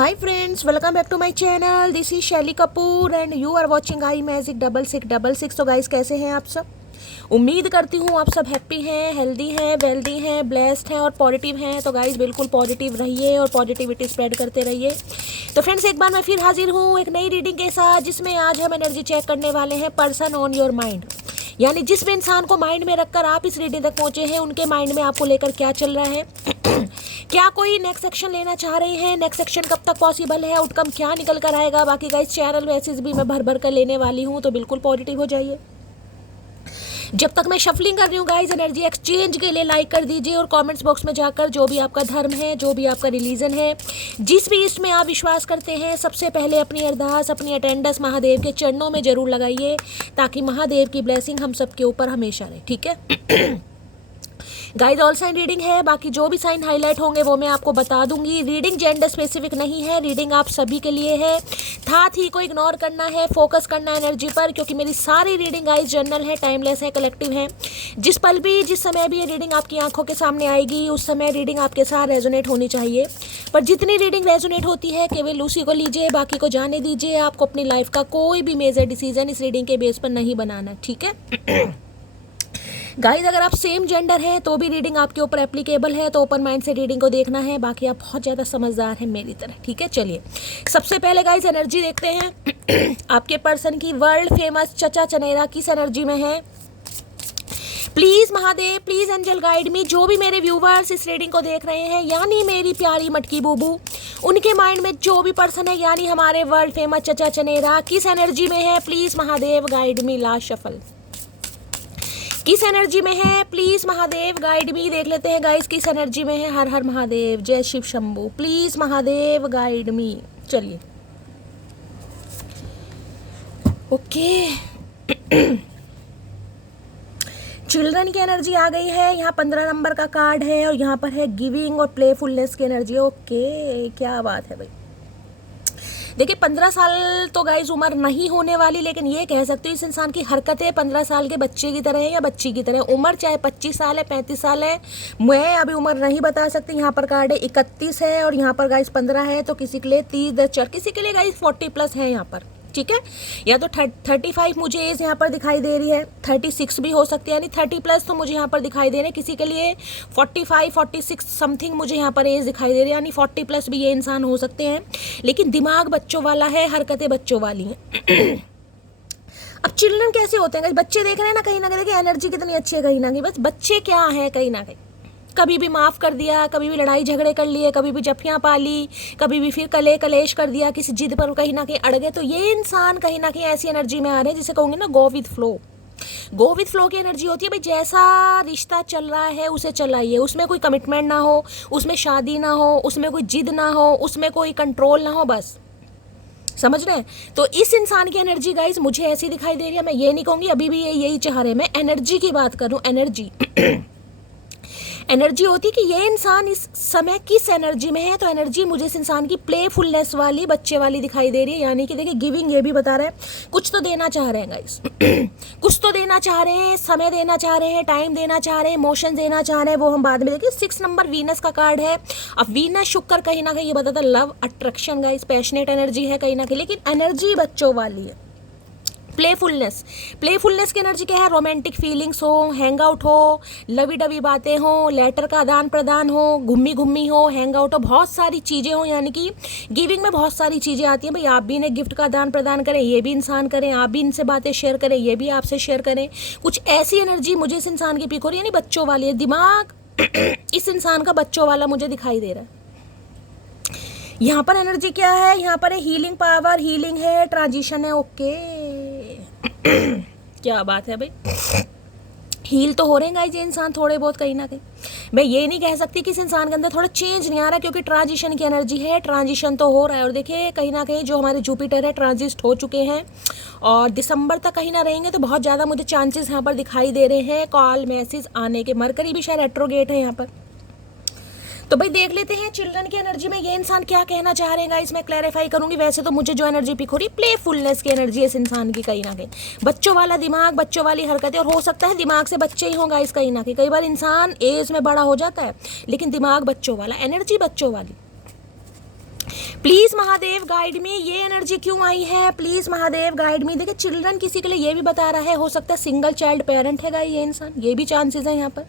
Hi friends, welcome back to my channel. This is शैली Kapoor and you are watching I magic 6666। तो guys कैसे हैं आप सब? उम्मीद करती हूँ आप सब हैप्पी हैं, हेल्दी हैं, वेल्दी हैं, ब्लेस्ड हैं और पॉजिटिव हैं। तो गाइस बिल्कुल पॉजिटिव रहिए और पॉजिटिविटी स्प्रेड करते रहिए। तो फ्रेंड्स एक बार मैं फिर हाजिर हूँ एक नई रीडिंग के साथ, जिसमें आज हम एनर्जी चेक करने वाले हैं पर्सन ऑन योर माइंड। यानी जिस भी इंसान को माइंड में रखकर आप इस रीडिंग तक पहुंचे हैं, उनके माइंड में आपको लेकर क्या चल रहा है। क्या कोई नेक्स्ट एक्शन लेना चाह रहे हैं, नेक्स्ट एक्शन कब तक पॉसिबल है, आउटकम क्या निकल कर आएगा। बाकी गाइस चैनल मैसेज भी मैं भर भर कर लेने वाली हूँ, तो बिल्कुल पॉजिटिव हो जाइए। जब तक मैं शफलिंग कर रही हूँ गाइस, एनर्जी एक्सचेंज के लिए लाइक कर दीजिए और कमेंट्स बॉक्स में जाकर जो भी आपका धर्म है, जो भी आपका रिलीजन है, जिस भी इष्ट में आप विश्वास करते हैं, सबसे पहले अपनी अरदास, अपनी अटेंडेंस महादेव के चरणों में जरूर लगाइए, ताकि महादेव की ब्लेसिंग हम सबके ऊपर हमेशा रहे। ठीक है गाइस ऑल साइन रीडिंग है, बाकी जो भी साइन हाईलाइट होंगे वो मैं आपको बता दूंगी। रीडिंग जेंडर स्पेसिफिक नहीं है, रीडिंग आप सभी के लिए है। साथ ही को इग्नोर करना है, फोकस करना है एनर्जी पर, क्योंकि मेरी सारी रीडिंग गाइस जनरल है, टाइमलेस है, कलेक्टिव है। जिस पल भी, जिस समय भी ये रीडिंग आपकी आंखों के सामने आएगी, उस समय रीडिंग आपके साथ रेजोनेट होनी चाहिए। पर जितनी रीडिंग रेजोनेट होती है केवल उसी को लीजिए, बाकी को जाने दीजिए। आपको अपनी लाइफ का कोई भी मेजर डिसीजन इस रीडिंग के बेस पर नहीं बनाना। ठीक है गाइज अगर आप सेम जेंडर हैं तो भी रीडिंग आपके ऊपर एप्लीकेबल है, तो ओपन माइंड से रीडिंग को देखना है। बाकी आप बहुत ज़्यादा समझदार हैं मेरी तरह। ठीक है चलिए सबसे पहले गाइज एनर्जी देखते हैं। आपके पर्सन की वर्ल्ड फेमस चचा चनेरा किस एनर्जी में है। Please Mahadev, please angel guide me. जो भी मेरे व्यूवर्स इस रीडिंग को देख रहे हैं, यानी मेरी प्यारी मटकी बूबू, उनके माइंड में जो भी पर्सन है, यानी हमारे वर्ल्ड फेमस चचा चनेरा किस एनर्जी में है। Please Mahadev guide me. Last shuffle किस एनर्जी में है, प्लीज महादेव गाइड मी। देख लेते हैं गाइस किस एनर्जी में है। हर हर महादेव, जय Shiv Shambhu. Please Mahadev guide me. चलिए ओके चिल्ड्रन की एनर्जी आ गई है। यहाँ 15 नंबर का कार्ड है और यहाँ पर है गिविंग और प्लेफुलनेस की एनर्जी। ओके क्या बात है भाई। देखिए 15 साल तो गाइज उम्र नहीं होने वाली, लेकिन ये कह सकते हो इस इंसान की हरकतें 15 साल के बच्चे की तरह है या बच्ची की तरह। उम्र चाहे 25 साल है, 35 साल है, मैं अभी उम्र नहीं बता सकती। यहाँ पर कार्ड है 31 है और यहाँ पर गाइज 15 है, तो किसी के लिए 30, किसी के लिए गाइज 40+ है यहाँ पर। ठीक है, या तो 35 मुझे एज यहाँ पर दिखाई दे रही है, 36 भी हो सकती है, यानी 30+ तो मुझे यहाँ पर दिखाई दे रहे हैं। किसी के लिए 45, 46 समथिंग मुझे यहाँ पर एज दिखाई दे रही है, यानी 40+ भी ये इंसान हो सकते हैं। लेकिन दिमाग बच्चों वाला है, हरकतें बच्चों वाली हैं। अब चिल्ड्रन कैसे होते हैं, बच्चे देख रहे हैं ना, कहीं ना कहीं देखिए एनर्जी कितनी अच्छी है। कहीं ना कहीं बस बच्चे क्या है, कहीं ना कहीं कभी भी माफ़ कर दिया, कभी भी लड़ाई झगड़े कर लिए, कभी भी जफियाँ पाली, कभी भी फिर कलेश कर दिया, किसी जिद पर कहीं ना कहीं अड़ गए। तो ये इंसान कहीं ना कहीं ऐसी एनर्जी में आ रहे हैं जिसे कहूँगे ना go with flow. Go with flow की एनर्जी होती है भाई, जैसा रिश्ता चल रहा है उसे चलाइए, उसमें कोई कमिटमेंट ना हो, उसमें शादी ना हो, उसमें कोई जिद ना हो, उसमें कोई कंट्रोल ना हो, बस समझ रहे हैं। तो इस इंसान की एनर्जी गाइस मुझे ऐसी दिखाई दे रही है। मैं ये नहीं कहूँगी अभी भी ये यही चाह रहे हैं, मैं एनर्जी की बात करूँ। एनर्जी होती है कि ये इंसान इस समय किस एनर्जी में है। तो एनर्जी मुझे इस इंसान की प्लेफुलनेस वाली, बच्चे वाली दिखाई दे रही है। यानी कि देखिए गिविंग ये भी बता रहा है, कुछ तो देना चाह रहे हैं गाइस। कुछ तो देना चाह रहे हैं, समय देना चाह रहे हैं, टाइम देना चाह रहे हैं, इमोशन देना चाह रहे हैं, वो हम बाद में देखिए। 6 नंबर वीनस का कार्ड है। अब वीनस शुक्र कहीं ना कहीं ये बताता है love, attraction guys, passionate energy है कहीं ना कहीं, लेकिन एनर्जी बच्चों वाली है। प्लेफुलनेस की एनर्जी क्या है, रोमांटिक फीलिंग्स हो, हैंग आउट हो, लवी डवी बातें हो, लेटर का आदान प्रदान हो, घूमी हो, हैंग आउट हो, बहुत सारी चीज़ें हो। यानी कि गिविंग में बहुत सारी चीज़ें आती हैं भाई। आप भी इन्हें गिफ्ट का आदान प्रदान करें, ये भी इंसान करें, आप भी इनसे बातें शेयर करें, ये भी आपसे शेयर करें। कुछ ऐसी एनर्जी मुझे इस इंसान की पिक हो रही है, यानी बच्चों वाली है। दिमाग इस इंसान का बच्चों वाला मुझे दिखाई दे रहा है। यहाँ पर एनर्जी क्या है, यहाँ पर है हीलिंग पावर, हीलिंग है, ट्रांजिशन है। ओके क्या बात है भाई, हील तो हो रहे हैं गाइस ये इंसान थोड़े बहुत कहीं ना कहीं। मैं ये नहीं कह सकती कि इस इंसान के अंदर थोड़ा चेंज नहीं आ रहा, क्योंकि ट्रांजिशन की एनर्जी है, ट्रांजिशन तो हो रहा है। और देखिए कहीं ना कहीं जो हमारे जुपिटर है ट्रांजिस्ट हो चुके हैं और दिसंबर तक कहीं ना रहेंगे, तो बहुत ज़्यादा मुझे चांसेस यहाँ पर दिखाई दे रहे हैं कॉल मैसेज आने के। मरकरी भी शायद रेट्रोगेट है यहाँ पर। तो भाई देख लेते हैं चिल्ड्रन की एनर्जी में ये इंसान क्या कहना चाह रहे हैं गाइस। मैं क्लैरिफाई करूंगी। वैसे तो मुझे जो एनर्जी पिक हो रही है प्लेफुलनेस की एनर्जी है इस इंसान की, कहीं ना कहीं बच्चों वाला दिमाग, बच्चों वाली हरकतें, और हो सकता है दिमाग से बच्चे ही हों गाइस कहीं ना कहीं। कई बार इंसान एज में बड़ा हो जाता है लेकिन दिमाग बच्चों वाला, एनर्जी बच्चों वाली। प्लीज महादेव गाइड मी, ये एनर्जी क्यों आई है, प्लीज महादेव गाइड मी। देखिए चिल्ड्रन किसी के लिए ये भी बता रहा है, हो सकता है सिंगल चाइल्ड पेरेंट है ये इंसान, ये भी चांसेस है यहाँ पर।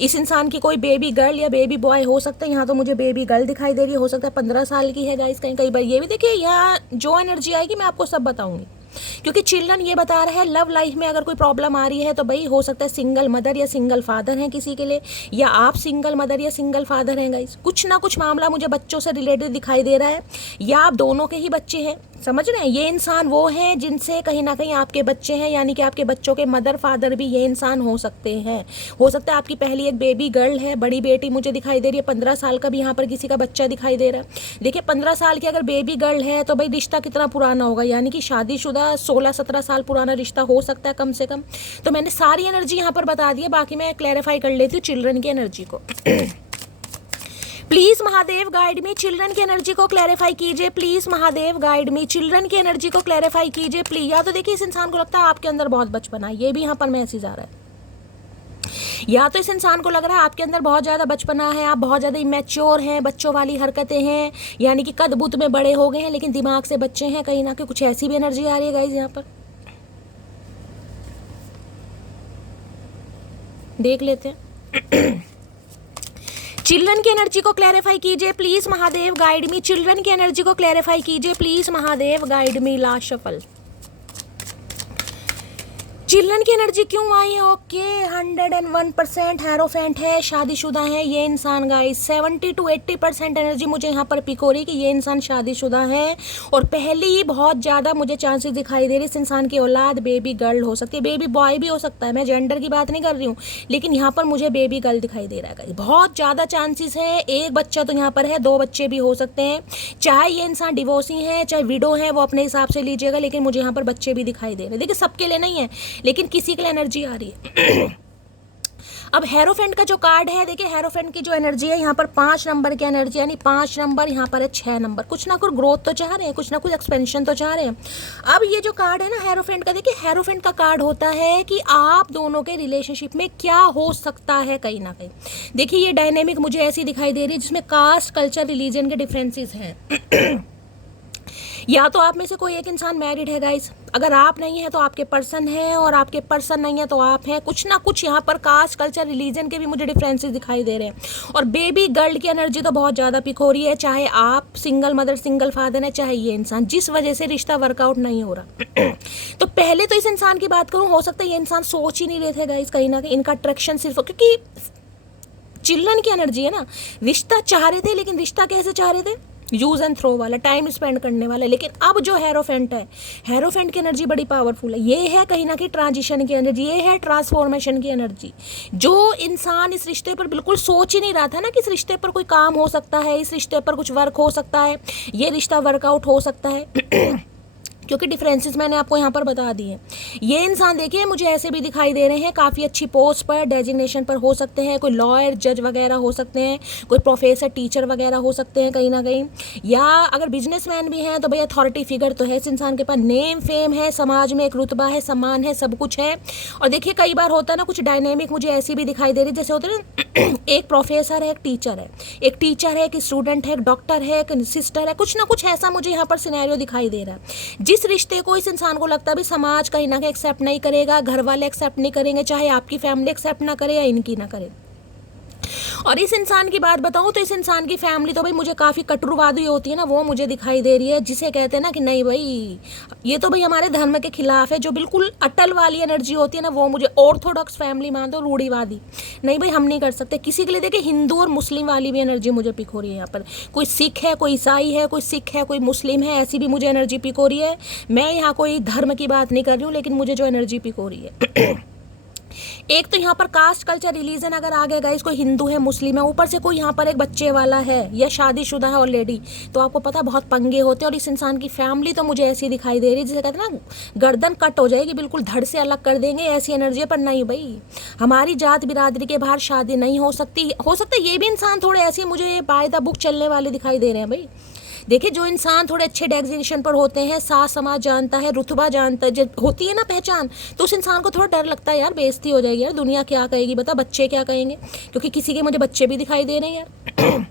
इस इंसान की कोई बेबी गर्ल या बेबी बॉय हो सकता है, यहाँ तो मुझे बेबी गर्ल दिखाई दे रही है, हो सकता है 15 साल की है गाइस, कई बार ये भी। देखिए यहाँ जो एनर्जी आएगी मैं आपको सब बताऊंगी, क्योंकि चिल्ड्रन ये बता रहा है लव लाइफ में अगर कोई प्रॉब्लम आ रही है तो भाई हो सकता है सिंगल मदर या सिंगल फादर हैं किसी के लिए, या आप सिंगल मदर या सिंगल फादर हैं गाइस। कुछ ना कुछ मामला मुझे बच्चों से रिलेटेड दिखाई दे रहा है, या आप दोनों के ही बच्चे हैं, समझ रहे हैं। ये इंसान वो हैं जिनसे कहीं ना कहीं आपके बच्चे हैं, यानी कि आपके बच्चों के मदर फादर भी ये इंसान हो सकते हैं। हो सकता है आपकी पहली एक बेबी गर्ल है, बड़ी बेटी मुझे दिखाई दे रही है, 15 साल का भी यहाँ पर किसी का बच्चा दिखाई दे रहा है। देखिए 15 साल की अगर बेबी गर्ल है तो भाई रिश्ता कितना पुराना होगा, यानी कि शादीशुदा 16-17 साल पुराना रिश्ता हो सकता है कम से कम। तो मैंने सारी एनर्जी यहाँ पर बता दी है, बाकी मैं क्लैरिफाई कर लेती हूँ चिल्ड्रन की एनर्जी को। Please Mahadev guide me, children की एनर्जी को क्लैरिफाई कीजिए। Please Mahadev guide me, children की एनर्जी को क्लैरिफाई कीजिए प्लीज। या तो देखिए इस इंसान को लगता है आपके अंदर बहुत बचपना है, ये भी यहाँ पर मैसेज आ रहा है। या तो इस इंसान को लग रहा है आपके अंदर बहुत ज़्यादा बचपना है, आप बहुत ज़्यादा इमेच्योर हैं, बच्चों वाली हरकतें हैं, यानी कि कद बुत में बड़े हो गए हैं लेकिन दिमाग से बच्चे हैं, कहीं ना कहीं कुछ ऐसी भी एनर्जी आ रही है गाइज। यहाँ पर देख लेते हैं। चिल्ड्रन की एनर्जी को क्लैरिफाई कीजिए please Mahadev guide me, children की एनर्जी को क्लैरिफाई कीजिए please Mahadev guide me. Last shuffle, children की एनर्जी क्यों आई है? ओके 101% हेरोफेंट है, शादीशुदा है ये इंसान गाइस। 70 to 80% एनर्जी मुझे यहाँ पर पिक हो रही कि ये इंसान शादीशुदा है, और पहले ही बहुत ज़्यादा मुझे चांसेस दिखाई दे रही इस इंसान की औलाद बेबी गर्ल हो सकती है, बेबी बॉय भी हो सकता है, मैं जेंडर की बात नहीं कर रही हूँ, लेकिन यहाँ पर मुझे बेबी गर्ल दिखाई दे रहा है गाइस। बहुत ज़्यादा चांसेस है, एक बच्चा तो यहाँ पर है, 2 बच्चे भी हो सकते हैं, चाहे ये इंसान डिवोर्सी है चाहे विडो है, वो अपने हिसाब से लीजिएगा, लेकिन मुझे यहाँ पर बच्चे भी दिखाई दे रहे हैं। देखिए सबके लिए नहीं है लेकिन किसी के लिए एनर्जी आ रही है। अब हेरोफेंट का जो कार्ड है, देखिए हेरोफेंट की जो एनर्जी है यहाँ पर 5 नंबर की एनर्जी, यानी 5 नंबर, यहाँ पर है 6 नंबर। कुछ ना कुछ ग्रोथ तो चाह रहे हैं, कुछ ना कुछ एक्सपेंशन तो चाह रहे हैं। अब ये जो कार्ड है ना हेरोफेंट का, देखिए हेरोफेंट का कार्ड होता है कि आप दोनों के रिलेशनशिप में क्या हो सकता है कहीं ना कहीं। देखिए ये डायनेमिक मुझे ऐसी दिखाई दे रही है जिसमें कास्ट कल्चर रिलीजन के डिफरेंसेस हैं। या तो आप में से कोई एक इंसान मैरिड है गाइस, अगर आप नहीं है तो आपके पर्सन है, और आपके पर्सन नहीं है तो आप हैं। कुछ ना कुछ यहाँ पर कास्ट कल्चर रिलीजन के भी मुझे डिफरेंसेस दिखाई दे रहे हैं। और बेबी गर्ल की एनर्जी तो बहुत ज़्यादा पिक हो रही है, चाहे आप सिंगल मदर सिंगल फादर है, चाहे ये इंसान, जिस वजह से रिश्ता वर्कआउट नहीं हो रहा। तो पहले तो इस इंसान की बात करूँ, हो सकता है ये इंसान सोच ही नहीं रहे थे गाइस, कहीं ना कहीं इनका अट्रैक्शन सिर्फ, क्योंकि चिल्ड्रन की एनर्जी है ना, रिश्ता चाह रहे थे लेकिन रिश्ता कैसे चाह रहे थे, यूज़ एंड थ्रो वाला, टाइम स्पेंड करने वाला। लेकिन अब जो हेरोफेंट है, हेरोफेंट की एनर्जी बड़ी पावरफुल है, ये है कहीं ना कहीं ट्रांजिशन की एनर्जी, ये है ट्रांसफॉर्मेशन की एनर्जी। जो इंसान इस रिश्ते पर बिल्कुल सोच ही नहीं रहा था ना कि इस रिश्ते पर कोई काम हो सकता है, इस रिश्ते पर कुछ वर्क हो सकता है, ये रिश्ता वर्कआउट हो सकता है, क्योंकि डिफरेंसेस मैंने आपको यहाँ पर बता दिए। ये इंसान देखिए मुझे ऐसे भी दिखाई दे रहे हैं काफ़ी अच्छी पोस्ट पर, डेजिग्नेशन पर हो सकते हैं, कोई लॉयर जज वगैरह हो सकते हैं, कोई प्रोफेसर टीचर वगैरह हो सकते हैं कहीं ना कहीं, या अगर बिजनेसमैन भी हैं तो भाई अथॉरिटी फिगर तो है इस इंसान के पास, नेम फेम है, समाज में एक रुतबा है, सम्मान है, सब कुछ है। और देखिए कई बार होता है ना कुछ डायनेमिक मुझे ऐसी भी दिखाई दे रही, जैसे होता है ना एक प्रोफेसर है, एक टीचर है, एक टीचर है, एक स्टूडेंट है, एक डॉक्टर है, एक सिस्टर है, कुछ ना कुछ ऐसा मुझे यहाँ पर सिनेरियो दिखाई दे रहा है। जिस रिश्ते को इस इंसान को लगता है भी समाज कहीं ना कहीं एक्सेप्ट नहीं करेगा, घर वाले एक्सेप्ट नहीं करेंगे, चाहे आपकी फैमिली एक्सेप्ट ना करे या इनकी ना करे। और इस इंसान की बात बताऊं तो इस इंसान की फैमिली तो भाई मुझे काफ़ी कट्टरवादी होती है ना, वो मुझे दिखाई दे रही है, जिसे कहते हैं ना कि नहीं भाई ये तो भाई हमारे धर्म के खिलाफ है, जो बिल्कुल अटल वाली एनर्जी होती है ना, वो मुझे ऑर्थोडॉक्स फैमिली मान दो, रूढ़ीवादी, नहीं भाई हम नहीं कर सकते किसी के लिए। देखिए हिंदू और मुस्लिम वाली भी एनर्जी मुझे पिक हो रही है यहाँ पर, कोई सिख है, कोई ईसाई है, कोई सिख है, कोई मुस्लिम है, ऐसी भी मुझे एनर्जी पिक हो रही है। मैं यहाँ कोई धर्म की बात नहीं कर रही हूँ, लेकिन मुझे जो एनर्जी पिक हो रही है एक तो यहाँ पर कास्ट कल्चर रिलीजन अगर आ गया गाइस, कोई हिंदू है, मुस्लिम है, ऊपर से कोई यहाँ पर एक बच्चे वाला है या शादीशुदा है ऑलरेडी, तो आपको पता बहुत पंगे होते हैं। और इस इंसान की फैमिली तो मुझे ऐसी दिखाई दे रही है जिसे कहते हैं ना गर्दन कट हो जाएगी, बिल्कुल धड़ से अलग कर देंगे, ऐसी एनर्जी है। पर नहीं भाई हमारी जात बिरादरी के बाहर शादी नहीं हो सकती। हो सकता है ये भी इंसान थोड़े ऐसे मुझे बाय द बुक चलने वाले दिखाई दे रहे हैं भाई। देखिए जो इंसान थोड़े अच्छे डेजिग्नेशन पर होते हैं, सास समाज जानता है, रुतबा जानता है, जब होती है ना पहचान, तो उस इंसान को थोड़ा डर लगता है यार बेइज्जती हो जाएगी यार, दुनिया क्या कहेगी, बता बच्चे क्या कहेंगे, क्योंकि किसी के मुझे बच्चे भी दिखाई दे रहे हैं यार।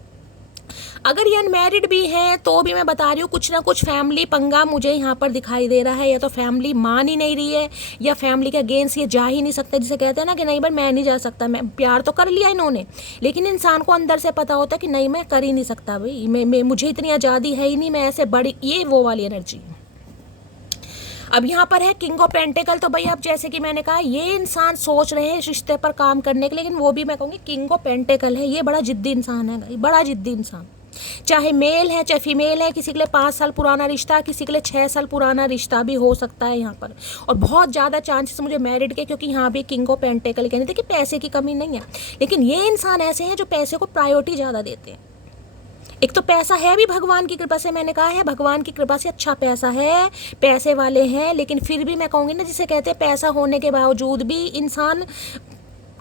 अगर ये अनमैरिड भी हैं तो भी मैं बता रही हूँ कुछ ना कुछ फैमिली पंगा मुझे यहाँ पर दिखाई दे रहा है। या तो फैमिली मान ही नहीं रही है, या फैमिली के अगेंस्ट ये जा ही नहीं सकते, जिसे कहते हैं ना कि नहीं भाई मैं नहीं जा सकता, मैं प्यार तो कर लिया इन्होंने, लेकिन इंसान को अंदर से पता होता है कि नहीं मैं कर ही नहीं सकता भाई, मैं मुझे इतनी आज़ादी है ही नहीं, मैं ऐसे बड़ी, ये वो वाली एनर्जी। अब यहाँ पर है किंग ऑफ पेंटिकल। तो भाई अब जैसे कि मैंने कहा ये इंसान सोच रहे हैं इस रिश्ते पर काम करने के, लेकिन वो भी मैं कहूँगी किंग ऑफ पेंटिकल है, ये बड़ा जिद्दी इंसान है भाई, बड़ा जिद्दी इंसान। चाहे मेल है चाहे फीमेल है, किसी के लिए 5 साल पुराना रिश्ता, किसी के लिए 6 साल पुराना रिश्ता भी हो सकता है यहाँ पर, और बहुत ज़्यादा चांसेस मुझे मैरिड के, क्योंकि यहाँ भी किंग ऑफ पेंटिकल कहते थे कि पैसे की कमी नहीं है, लेकिन ये इंसान ऐसे हैं जो पैसे को प्रायोरिटी ज़्यादा देते हैं। एक तो पैसा है भी भगवान की कृपा से, मैंने कहा है भगवान की कृपा से अच्छा पैसा है, पैसे वाले हैं, लेकिन फिर भी मैं कहूँगी ना, जिसे कहते हैं पैसा होने के बावजूद भी इंसान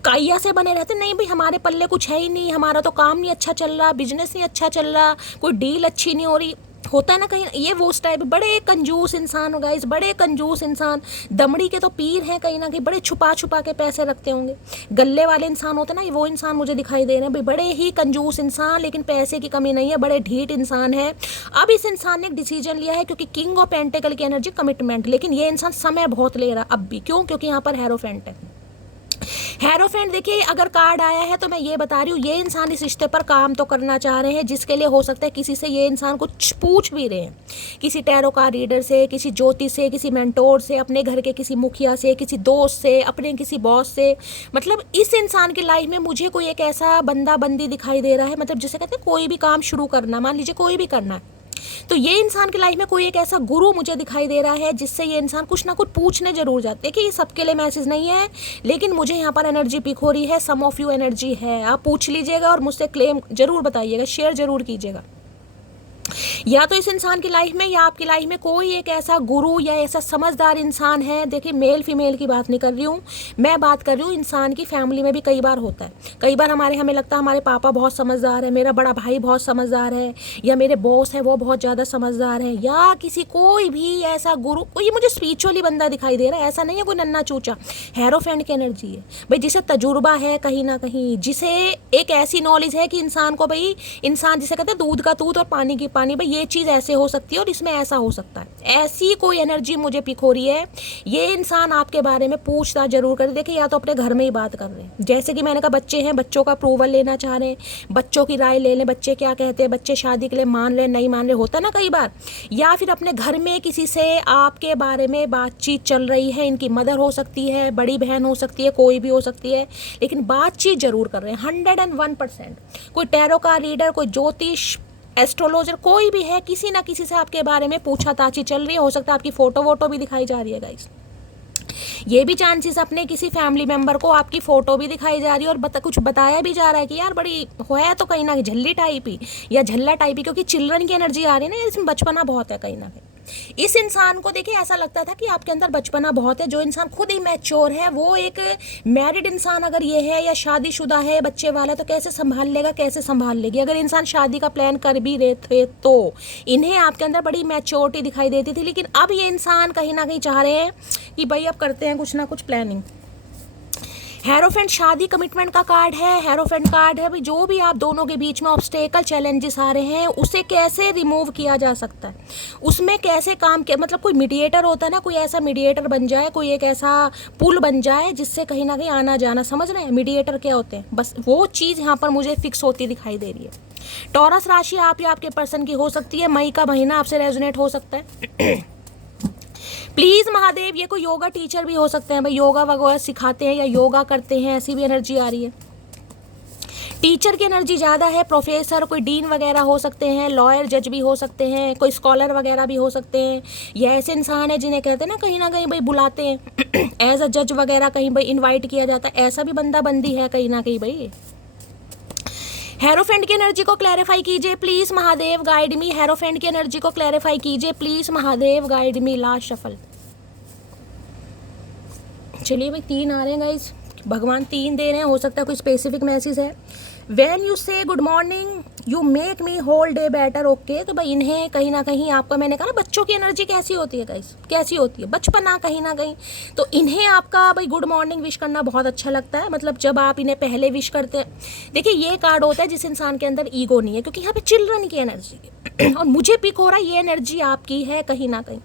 काइया से बने रहते, नहीं भाई हमारे पल्ले कुछ है ही नहीं, हमारा तो काम नहीं अच्छा चल रहा, बिजनेस नहीं अच्छा चल रहा, कोई डील अच्छी नहीं हो रही, होता है ना कहीं, ये वो उस टाइप बड़े कंजूस इंसान हो गाइस, बड़े कंजूस इंसान, दमड़ी के तो पीर हैं कहीं ना कहीं, बड़े छुपा छुपा के पैसे रखते होंगे, गल्ले वाले इंसान होते हैं ना, वो इंसान मुझे दिखाई दे रहे हैं भाई, बड़े ही कंजूस इंसान, लेकिन पैसे की कमी नहीं है, बड़े ढीठ इंसान है। अब इस इंसान ने एक डिसीजन लिया है, क्योंकि किंग ऑफ पेंटिकल की एनर्जी कमिटमेंट, लेकिन ये इंसान समय बहुत ले रहा अब भी, क्यों, क्योंकि यहाँ पर हेरोफेंट है। हेरोफेंट देखिए अगर कार्ड आया है तो मैं ये बता रही हूँ ये इंसान इस रिश्ते पर काम तो करना चाह रहे हैं, जिसके लिए हो सकता है किसी से ये इंसान कुछ पूछ भी रहे हैं, किसी टैरो कार्ड रीडर से, किसी ज्योतिष से, किसी मेंटोर से, अपने घर के किसी मुखिया से, किसी दोस्त से, अपने किसी बॉस से, मतलब इस इंसान की लाइफ में मुझे कोई एक ऐसा बंदा बंदी दिखाई दे रहा है, मतलब जिसे कहते हैं कोई भी काम शुरू करना, मान लीजिए कोई भी करना है, तो ये इंसान की लाइफ में कोई एक ऐसा गुरु मुझे दिखाई दे रहा है, जिससे ये इंसान कुछ ना कुछ पूछने जरूर जाते हैं। कि ये सबके लिए मैसेज नहीं है, लेकिन मुझे यहाँ पर एनर्जी पिक हो रही है, सम ऑफ यू एनर्जी है, आप पूछ लीजिएगा और मुझसे क्लेम जरूर बताइएगा, शेयर जरूर कीजिएगा। या तो इस इंसान की लाइफ में या आपकी लाइफ में कोई एक ऐसा गुरु या ऐसा समझदार इंसान है। देखिए मेल फीमेल की बात नहीं कर रही हूँ, मैं बात कर रही हूँ इंसान की फैमिली में भी कई बार होता है। कई बार हमें लगता है हमारे पापा बहुत समझदार है, मेरा बड़ा भाई बहुत समझदार है, या मेरे बॉस है वो बहुत ज़्यादा समझदार है, या किसी कोई भी ऐसा गुरु, ये मुझे स्पिरिचुअली बंदा दिखाई दे रहा है, ऐसा नहीं है कोई नन्ना चूचा, हेरोफेंट की एनर्जी है भाई, जिसे तजुर्बा है कहीं ना कहीं, जिसे एक ऐसी नॉलेज है कि इंसान को भाई, इंसान जिसे कहते हैं दूध का दूध और पानी की पानी, भाई ये चीज़ ऐसे हो सकती है और इसमें ऐसा हो सकता है, ऐसी कोई एनर्जी मुझे पिक हो रही है। ये इंसान आपके बारे में पूछता जरूर करे। देखिए या तो अपने घर में ही बात कर रहे हैं, जैसे कि मैंने कहा बच्चे हैं, बच्चों का अप्रूवल लेना चाह रहे हैं, बच्चों की राय ले लें, बच्चे क्या कहते हैं, बच्चे शादी के लिए मान रहे नहीं मान रहे, होता ना कई बार। या फिर अपने घर में किसी से आपके बारे में बातचीत चल रही है, इनकी मदर हो सकती है, बड़ी बहन हो सकती है, कोई भी हो सकती है, लेकिन बातचीत जरूर कर रहे हैं 101%। कोई टैरो का रीडर, कोई ज्योतिष एस्ट्रोलॉजर, कोई भी है, किसी ना किसी से आपके बारे में पूछताछ चल रही है। हो सकता है आपकी फोटो वोटो भी दिखाई जा रही है गाइस, ये भी चांसेस, अपने किसी फैमिली मेंबर को आपकी फोटो भी दिखाई जा रही है और कुछ बताया भी जा रहा है कि यार बड़ी है तो कहीं ना झल्ली टाइप ही या झल्ला टाइप ही, क्योंकि चिल्ड्रन की एनर्जी आ रही है ना, इसमें बचपना बहुत है कहीं ना कहीं। इस इंसान को देखिए ऐसा लगता था कि आपके अंदर बचपना बहुत है। जो इंसान खुद ही मैच्योर है, वो एक मैरिड इंसान अगर ये है या शादीशुदा है, बच्चे वाला, तो कैसे संभाल लेगा, कैसे संभाल लेगी। अगर इंसान शादी का प्लान कर भी रहे थे तो इन्हें आपके अंदर बड़ी मैच्योरिटी दिखाई देती थी, लेकिन अब ये इंसान कहीं ना कहीं चाह रहे हैं कि भाई अब करते हैं कुछ ना कुछ प्लानिंग। हेरोफेंट शादी कमिटमेंट का कार्ड है, हेरोफेंट कार्ड है भाई, जो भी आप दोनों के बीच में ऑब्स्टेकल चैलेंजेस आ रहे हैं उसे कैसे रिमूव किया जा सकता है, उसमें कैसे काम किया, मतलब कोई मीडिएटर होता है ना, कोई ऐसा मीडिएटर बन जाए, कोई एक ऐसा पुल बन जाए जिससे कहीं ना कहीं आना जाना, समझ रहे हैं मीडिएटर क्या होते हैं, बस वो चीज़ यहाँ पर मुझे फिक्स होती दिखाई दे रही है। टॉरस राशि आप या आपके पर्सन की हो सकती है, मई का महीना आपसे रेजोनेट हो सकता है। प्लीज महादेव, ये कोई योगा टीचर भी हो सकते हैं भाई, योगा वगैरह सिखाते हैं या योगा करते हैं, ऐसी भी एनर्जी आ रही है। टीचर की एनर्जी ज़्यादा है, प्रोफेसर, कोई डीन वगैरह हो सकते हैं, लॉयर जज भी हो सकते हैं, कोई स्कॉलर वगैरह भी हो सकते हैं। ये ऐसे इंसान है जिन्हें कहते हैं ना कहीं भाई बुलाते हैं एज अ जज वगैरह, कहीं भाई इन्वाइट किया जाता है, ऐसा भी बंदा बंदी है कहीं ना कहीं भाई। हेरोफेंट की एनर्जी को क्लैरिफाई कीजिए please Mahadev, guide me. Hierophant की एनर्जी को क्लैरिफाई कीजिए please Mahadev, guide me. Last shuffle. चलिए भाई 3 आ रहे हैं गाइस, भगवान 3 दे रहे हैं, हो सकता है कोई स्पेसिफिक मैसेज है, when you say good morning you make me whole day better. Okay, तो भाई इन्हें कहीं ना कहीं आपका, मैंने कहा ना बच्चों की एनर्जी कैसी होती है गाइस, कैसी होती है, बचपना कहीं ना कहीं। तो इन्हें आपका भाई गुड मॉर्निंग विश करना बहुत अच्छा लगता है। मतलब जब आप इन्हें पहले विश करते हैं, देखिए ये कार्ड होता है जिस इंसान के अंदर ईगो नहीं है, क्योंकि यहाँ पे चिल्ड्रन की एनर्जी है और मुझे पिक हो रहा है ये एनर्जी आपकी है कहीं ना कहीं।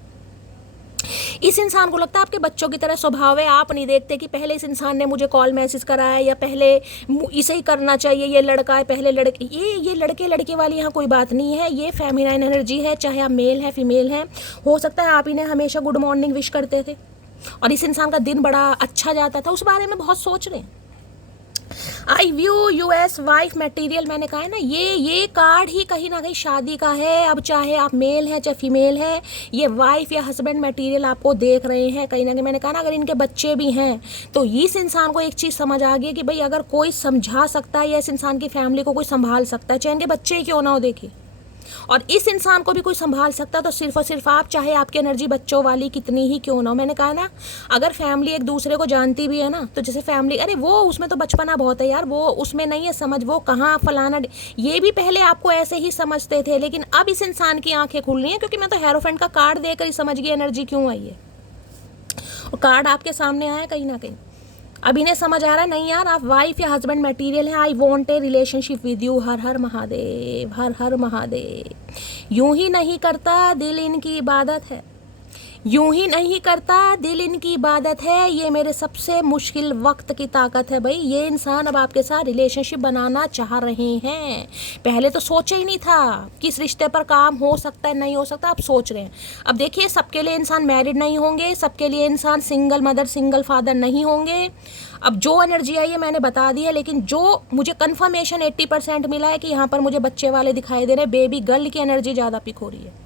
इस इंसान को लगता है आपके बच्चों की तरह स्वभाव है, आप नहीं देखते कि पहले इस इंसान ने मुझे कॉल मैसेज करा है या पहले इसे ही करना चाहिए, ये लड़का है पहले लड़के, ये लड़के लड़के वाली यहाँ कोई बात नहीं है। ये फेमिनाइन एनर्जी है, चाहे आप मेल है फीमेल हैं। हो सकता है आप इन्हें हमेशा गुड मॉर्निंग विश करते थे और इस इंसान का दिन बड़ा अच्छा जाता था, उस बारे में बहुत सोच रहे हैं। Eye view U S wife material, मैंने कहा है ना ये कार्ड ही कहीं ना कहीं शादी का है। अब चाहे आप मेल हैं चाहे फीमेल हैं, ये वाइफ या हस्बैंड मटेरियल आपको देख रहे हैं कहीं ना कहीं। मैंने कहा ना अगर इनके बच्चे भी हैं तो इस इंसान को एक चीज़ समझ आ गई कि भाई अगर कोई समझा सकता है या इस इंसान की फैमिली को कोई संभाल सकता है, चाहे इनके बच्चे ही क्यों ना हो, देखिए, और इस इंसान को भी कोई संभाल सकता है, तो सिर्फ और सिर्फ आप, चाहे आपकी एनर्जी बच्चों वाली कितनी ही क्यों ना हो। मैंने कहा ना अगर फैमिली एक दूसरे को जानती भी है ना, तो जैसे फैमिली, अरे वो उसमें तो बचपना बहुत है यार, वो उसमें नहीं है समझ, वो कहाँ फलाना, ये भी पहले आपको ऐसे ही समझते थे, लेकिन अब इस इंसान की आंखें खुल रही हैं, क्योंकि मैं तो हेरोफेंट का कार्ड देकर ही समझ गई एनर्जी क्यों आई है। और कार्ड आपके सामने आया कहीं ना कहीं, अब इन्हें समझ आ रहा है नहीं यार आप वाइफ या हस्बैंड मटेरियल है, I want a relationship with you. हर हर महादेव, हर हर महादेव। यूं ही नहीं करता दिल इनकी इबादत है, यूं ही नहीं करता दिल इनकी इबादत है, ये मेरे सबसे मुश्किल वक्त की ताकत है। भाई ये इंसान अब आपके साथ रिलेशनशिप बनाना चाह रहे हैं, पहले तो सोचा ही नहीं था किस रिश्ते पर काम हो सकता है नहीं हो सकता, आप सोच रहे हैं। अब देखिए सबके लिए इंसान मैरिड नहीं होंगे, सबके लिए इंसान सिंगल मदर सिंगल फादर नहीं होंगे। अब जो एनर्जी आई है मैंने बता दी है, लेकिन जो मुझे कन्फर्मेशन 80% मिला है कि यहाँ पर मुझे बच्चे वाले दिखाई दे रहे हैं, बेबी गर्ल की एनर्जी ज़्यादा पिक हो रही है।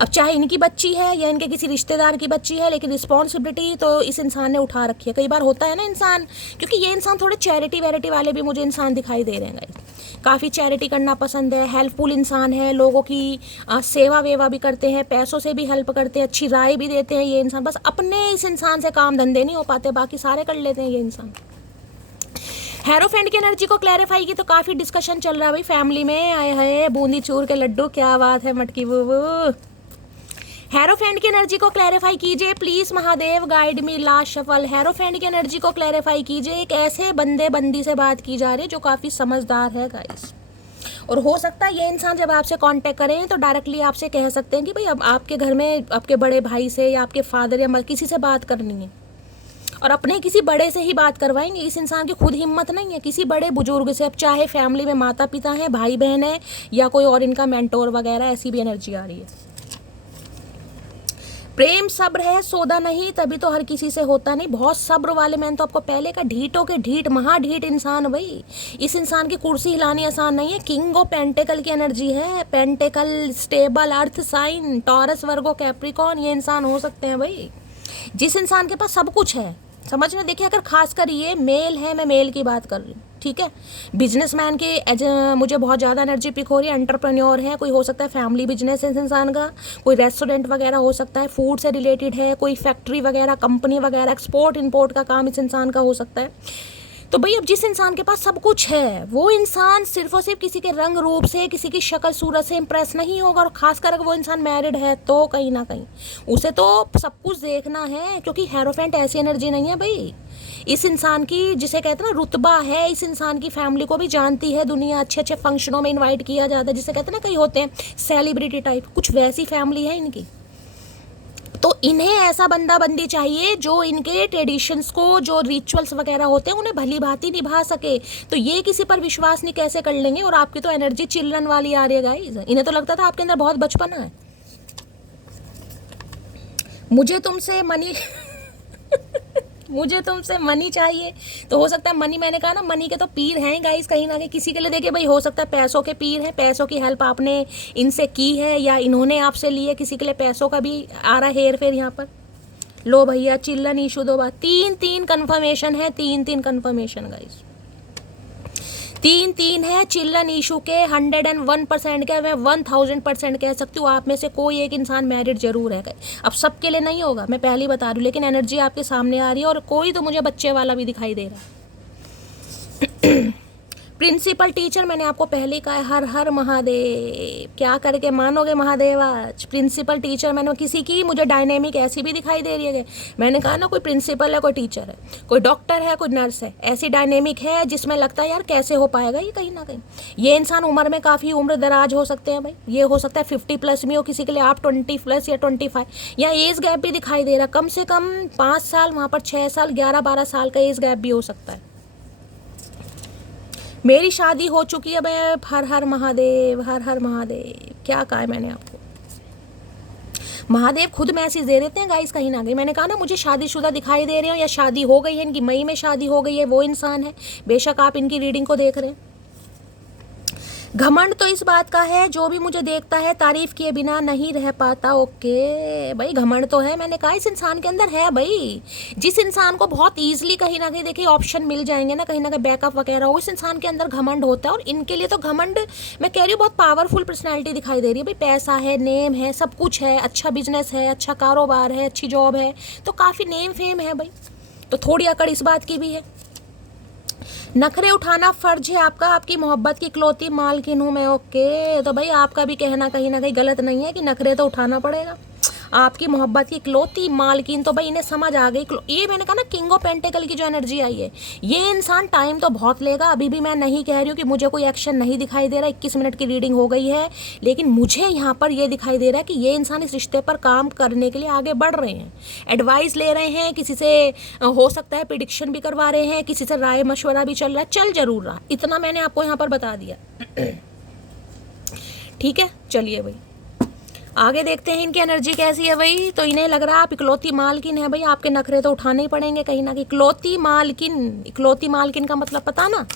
अब चाहे इनकी बच्ची है या इनके किसी रिश्तेदार की बच्ची है, लेकिन रिस्पॉन्सिबिलिटी तो इस इंसान ने उठा रखी है। कई बार होता है ना इंसान, क्योंकि ये इंसान थोड़े चैरिटी वैरिटी वाले भी मुझे इंसान दिखाई दे रहे हैं, काफ़ी चैरिटी करना पसंद है, हेल्पफुल इंसान है, लोगों की सेवा वेवा भी करते हैं, पैसों से भी हेल्प करते हैं, अच्छी राय भी देते हैं ये इंसान। बस अपने इस इंसान से काम धंधे नहीं हो पाते, बाकी सारे कर लेते हैं ये इंसान। हेरोफेंट की एनर्जी को क्लैरिफाई की तो काफ़ी डिस्कशन चल रहा है भाई फैमिली में, आए हैं बूंदी चूर के लड्डू, क्या बात है मटकी बूबू। हेरोफेंट की एनर्जी को क्लैरिफाई कीजिए please Mahadev, guide me last shuffle. Hierophant की एनर्जी को क्लैरिफाई कीजिए, एक ऐसे बंदे बंदी से बात की जा रही है जो काफ़ी समझदार है गाइस, और हो सकता है ये इंसान जब आपसे कांटेक्ट करें तो डायरेक्टली आपसे कह सकते हैं कि भाई अब आपके घर में आपके बड़े भाई से या आपके फादर या किसी से बात करनी है, और अपने किसी बड़े से ही बात करवाएंगे। इस इंसान की खुद हिम्मत नहीं है किसी बड़े बुजुर्ग से, अब चाहे फैमिली में माता पिता हैं, भाई बहन है, या कोई और इनका मेंटोर वगैरह, ऐसी भी एनर्जी आ रही है। प्रेम सब्र है सौदा नहीं, तभी तो हर किसी से होता नहीं। बहुत सब्र वाले, मैंने तो आपको पहले का ढीठों के ढीठ महाढीठ इंसान भाई। इस इंसान की कुर्सी हिलानी आसान नहीं है। किंग ऑफ पेंटेकल की एनर्जी है, pentacle stable earth sign, Taurus Virgo Capricorn, ये इंसान हो सकते हैं भाई जिस इंसान के पास सब कुछ है। समझ में, देखिए अगर खासकर ये मेल है, मैं मेल की बात कर रही हूँ, ठीक है। बिजनेसमैन की मुझे बहुत ज़्यादा एनर्जी पिक हो रही है। एंटरप्रेन्योर है, कोई हो सकता है फैमिली बिजनेस है इस इंसान का, कोई रेस्टोरेंट वगैरह हो सकता है, फूड से रिलेटेड है, कोई फैक्ट्री वगैरह कंपनी वगैरह, एक्सपोर्ट इंपोर्ट का काम इस इंसान का हो सकता है। तो भाई अब जिस इंसान के पास सब कुछ है वो इंसान सिर्फ और सिर्फ किसी के रंग रूप से, किसी की शक्ल सूरत से इंप्रेस नहीं होगा, और खासकर अगर वो इंसान मैरिड है तो कहीं ना कहीं उसे तो सब कुछ देखना है, क्योंकि हेरोफेंट ऐसी एनर्जी नहीं है भाई इस इंसान की, जिसे कहते हैं ना रुतबा है, इस इंसान की फैमिली को भी जानती है दुनिया, अच्छे अच्छे फंक्शनों में इन्वाइट किया जाता है, जिसे कहते हैं ना कई होते हैं सेलिब्रिटी टाइप, कुछ वैसी फैमिली है इनकी। तो इन्हें ऐसा बंदा बंदी चाहिए जो इनके ट्रेडिशंस को, जो रिचुअल्स वगैरह होते हैं उन्हें भली भांति निभा सके। तो ये किसी पर विश्वास नहीं कैसे कर लेंगे, और आपकी तो एनर्जी चिल्ड्रन वाली आ रही है गाइस। इन्हें तो लगता था आपके अंदर बहुत बचपना है। मुझे तुमसे मनी मुझे तुमसे मनी चाहिए, तो हो सकता है मनी, मैंने कहा ना मनी के तो पीर हैं गाइस कहीं ना कहीं किसी के लिए। देखिए भाई हो सकता है पैसों के पीर हैं, पैसों की हेल्प आपने इनसे की है या इन्होंने आपसे ली है, किसी के लिए पैसों का भी आ रहा है हेर फेर यहाँ पर। लो भैया चिल्लन इशू दो बात, तीन कन्फर्मेशन है, तीन कन्फर्मेशन गाइस, तीन है चिल्ड्रन इशू के 101% के, मैं 1000% कह सकती हूँ। आप में से कोई एक इंसान मैरिड जरूर है। अब सबके लिए नहीं होगा, मैं पहले ही बता रही हूँ, लेकिन एनर्जी आपके सामने आ रही है, और कोई तो मुझे बच्चे वाला भी दिखाई दे रहा है। प्रिंसिपल टीचर, मैंने आपको पहले ही कहा है, हर हर महादेव। क्या करके मानोगे महादेव आज? प्रिंसिपल टीचर मैंने किसी की, मुझे डायनेमिक ऐसी भी दिखाई दे रही है। मैंने कहा ना, कोई प्रिंसिपल है, कोई टीचर है, कोई डॉक्टर है, कोई नर्स है, ऐसी डायनेमिक है जिसमें लगता है यार कैसे हो पाएगा ये। कहीं ना कहीं ये इंसान उम्र में काफ़ी उम्र दराज हो सकते हैं भाई। ये हो सकता है 50+ में हो किसी के लिए, आप 20+ या 25, या एज गैप भी दिखाई दे रहा, कम से कम 5 साल, वहाँ पर 6 साल, 11-12 साल का एज गैप भी हो सकता है। मेरी शादी हो चुकी है भाई। हर हर महादेव, हर हर महादेव। क्या कहा है मैंने आपको? महादेव खुद मैसेज दे देते हैं गाइस कहीं ना कहीं। मैंने कहा ना, मुझे शादीशुदा दिखाई दे रहे हो या शादी हो गई है इनकी, मई में शादी हो गई है, वो इंसान है। बेशक आप इनकी रीडिंग को देख रहे हैं। घमंड तो इस बात का है, जो भी मुझे देखता है तारीफ किए बिना नहीं रह पाता। ओके भाई, घमंड तो है, मैंने कहा इस इंसान के अंदर है भाई। जिस इंसान को बहुत ईजिली कहीं ना कहीं देखिए ऑप्शन मिल जाएंगे ना, कहीं ना कहीं बैकअप वगैरह हो, इस इंसान के अंदर घमंड होता है। और इनके लिए तो घमंड, मैं कह रही हूँ, बहुत पावरफुल पर्सनैलिटी दिखाई दे रही है भाई। पैसा है, नेम है, सब कुछ है, अच्छा बिजनेस है, अच्छा कारोबार है, अच्छी जॉब है, तो काफ़ी नेम फेम है भाई। तो थोड़ी अकड़ इस बात की भी है। नखरे उठाना फर्ज है आपका, आपकी मोहब्बत की इकलौती मालकिन हूँ मैं। ओके, तो भाई आपका भी कहना कहीं ना कहीं गलत नहीं है कि नखरे तो उठाना पड़ेगा। आपकी मोहब्बत की इकलौती मालकिन, तो भाई इन्हें समझ आ गई। ये मैंने कहा ना, किंग ऑफ पेंटिकल की जो एनर्जी आई है, ये इंसान टाइम तो बहुत लेगा। अभी भी मैं नहीं कह रही हूँ कि मुझे कोई एक्शन नहीं दिखाई दे रहा। 21 मिनट की रीडिंग हो गई है, लेकिन मुझे यहाँ पर ये दिखाई दे रहा है कि ये इंसान इस रिश्ते पर काम करने के लिए आगे बढ़ रहे हैं, एडवाइस ले रहे हैं, किसी से हो सकता है प्रिडिक्शन भी करवा रहे हैं, किसी से राय मशवरा भी चल रहा है, चल जरूर रहा। इतना मैंने आपको यहाँ पर बता दिया। ठीक है, चलिए भाई आगे देखते हैं इनकी एनर्जी कैसी है भाई। तो इन्हें लग रहा है आप इकलौती मालकिन है भाई, आपके नखरे तो उठाने ही पड़ेंगे कहीं ना कहीं। इकलौती मालकिन, इकलौती मालकिन का मतलब पता ना।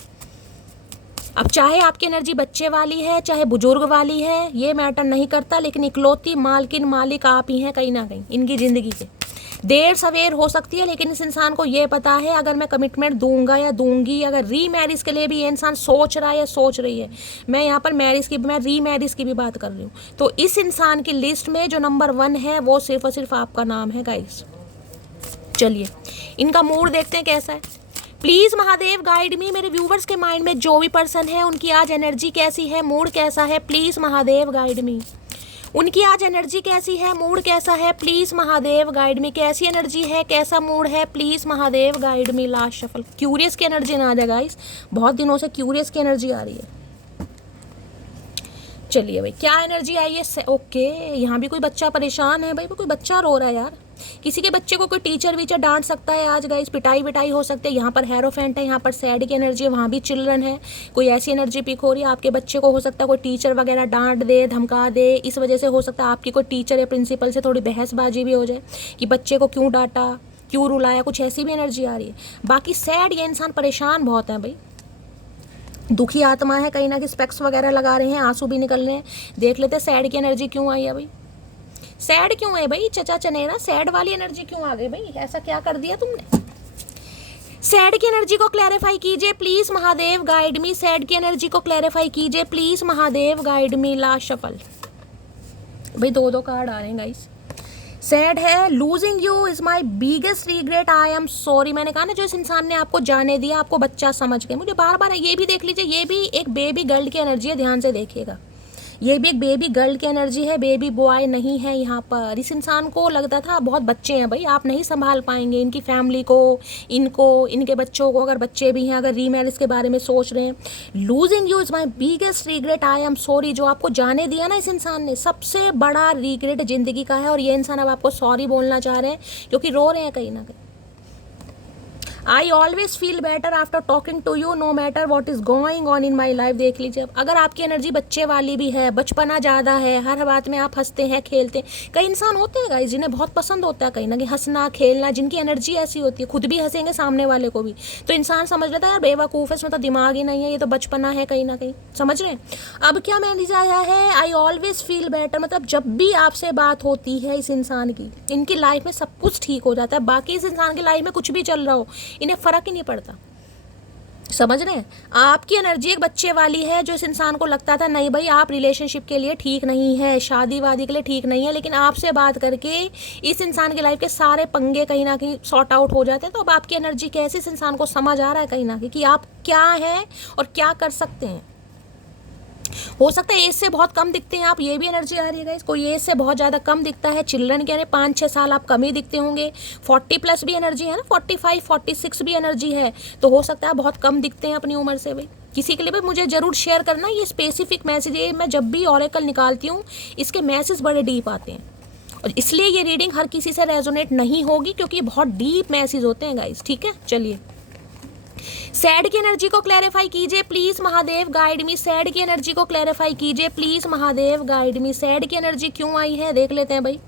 अब चाहे आपकी एनर्जी बच्चे वाली है, चाहे बुजुर्ग वाली है, ये मैटर नहीं करता, लेकिन इकलौती मालकिन, मालिक आप ही हैं कहीं ना कहीं इनकी ज़िंदगी के। देर सवेर हो सकती है, लेकिन इस इंसान को ये पता है अगर मैं कमिटमेंट दूंगा या दूंगी, अगर री मैरिज के लिए भी ये इंसान सोच रहा है या सोच रही है, मैं यहाँ पर मैरिज की, मैं री मैरिज की भी बात कर रही हूँ, तो इस इंसान की लिस्ट में जो नंबर 1 है वो सिर्फ और सिर्फ आपका नाम है गाइस। चलिए इनका मूड देखते हैं कैसा है। प्लीज़ महादेव गाइड मी, मेरे व्यूवर्स के माइंड में जो भी पर्सन है उनकी आज एनर्जी कैसी है, मूड कैसा है, प्लीज़ महादेव गाइड मी। उनकी आज एनर्जी कैसी है, मूड कैसा है, प्लीज़ महादेव गाइड मी। कैसी एनर्जी है, कैसा मूड है, please Mahadev guide me. Last shuffle, curious की एनर्जी ना आ जाए गाइस, बहुत दिनों से क्यूरियस की एनर्जी आ रही है। चलिए भाई क्या एनर्जी आई है। ओके, यहाँ भी कोई बच्चा परेशान है भाई, कोई बच्चा रो रहा है यार। किसी के बच्चे को कोई टीचर वीचर डांट सकता है आज गाइस, पिटाई विटाई हो सकती है। यहाँ पर हेरोफेंट है, यहाँ पर सैड की एनर्जी है, वहाँ भी चिल्ड्रन है, कोई ऐसी एनर्जी पिक हो रही है। आपके बच्चे को हो सकता है कोई टीचर वगैरह डांट दे, धमका दे, इस वजह से हो सकता है आपकी कोई टीचर या प्रिंसिपल से थोड़ी बहसबाजी भी हो जाए कि बच्चे को क्यों डांटा, क्यों रुलाया, कुछ ऐसी भी एनर्जी आ रही है। बाकी सैड, ये इंसान परेशान बहुत है भाई, दुखी आत्मा है कहीं ना कहीं, स्पेक्स वगैरह लगा रहे हैं, आंसू भी निकल रहे हैं। देख लेते हैं सैड की एनर्जी क्यों आई है भाई। सैड क्यों है भाई चचा चनेरा, सैड वाली एनर्जी क्यों आ गई भाई, ऐसा क्या कर दिया तुमने। सैड की एनर्जी को क्लैरिफाई कीजिए please Mahadev guide me. Sad की एनर्जी को क्लैरिफाई कीजिए please Mahadev guide me. Last shuffle भाई, 2 कार्ड आ रहे हैं गाइस। सैड है, losing you is my biggest regret, I am sorry. मैंने कहा ना, जो इस इंसान ने आपको जाने दिया, आपको बच्चा समझ के, मुझे बार बार ये भी देख लीजिए, ये भी एक बेबी गर्ल की एनर्जी है, ध्यान से देखिएगा। ये भी एक बेबी गर्ल की एनर्जी है, बेबी बॉय नहीं है यहाँ पर। इस इंसान को लगता था बहुत बच्चे हैं भाई, आप नहीं संभाल पाएंगे इनकी फैमिली को, इनको, इनके बच्चों को, अगर बच्चे भी हैं, अगर रीमैरिज के बारे में सोच रहे हैं। Losing you is my biggest regret, I am sorry. जो आपको जाने दिया ना इस इंसान ने, सबसे बड़ा रिग्रेट जिंदगी का है, और ये इंसान अब आपको सॉरी बोलना चाह रहे हैं क्योंकि रो रहे हैं कहीं ना कहीं। I always feel better after talking to you, no matter what is going on in my life. देख लीजिए, अगर आपकी एनर्जी बच्चे वाली भी है, बचपना ज़्यादा है, हर बात में आप हंसते हैं, खेलते हैं। कई इंसान होते हैं गाइस जिन्हें बहुत पसंद होता है कहीं ना कहीं हंसना खेलना, जिनकी एनर्जी ऐसी होती है, खुद भी हंसेंगे सामने वाले को भी, तो इंसान समझ लेता है यार बेवकूफ़ है, इसमें तो दिमाग ही नहीं है, ये तो बचपना है कहीं ना कहीं, समझ रहे हैं। अब क्या मैंने आया है, आई ऑलवेज फील बेटर, मतलब जब भी आपसे बात होती है इस इंसान की, इनकी लाइफ में सब कुछ ठीक हो जाता है। बाकी इस इंसान की लाइफ में कुछ भी चल रहा हो, इन्हें फ़र्क ही नहीं पड़ता। समझ रहे हैं? आपकी एनर्जी एक बच्चे वाली है, जो इस इंसान को लगता था नहीं भाई आप रिलेशनशिप के लिए ठीक नहीं है, शादी वादी के लिए ठीक नहीं है, लेकिन आपसे बात करके इस इंसान की लाइफ के सारे पंगे कहीं ना कहीं सॉर्ट आउट हो जाते हैं। तो अब आपकी एनर्जी कैसे इस इंसान को समझ आ रहा है कहीं ना कहीं कि आप क्या हैं और क्या कर सकते हैं। हो सकता है एज से बहुत कम दिखते हैं आप, ये भी एनर्जी आ रही है गाइस। कोई एज से बहुत ज़्यादा कम दिखता है, चिल्ड्रन के 5-6 साल आप कम ही दिखते होंगे। 40+ भी एनर्जी है ना, 45-46 भी एनर्जी है, तो हो सकता है बहुत कम दिखते हैं अपनी उम्र से भाई। किसी के लिए भी मुझे ज़रूर शेयर करना ये स्पेसिफिक मैसेज। ये मैं जब भी ऑरेकल निकालती हूँ इसके मैसेज बड़े डीप आते हैं, और इसलिए ये रीडिंग हर किसी से रेजोनेट नहीं होगी, क्योंकि ये बहुत डीप मैसेज होते हैं गाइस। ठीक है, चलिए सैड की एनर्जी को क्लैरिफाई कीजिए please Mahadev, guide me. Sad की एनर्जी को क्लैरिफाई कीजिए please Mahadev, guide me. Sad की एनर्जी क्यों आई है देख लेते हैं भाई।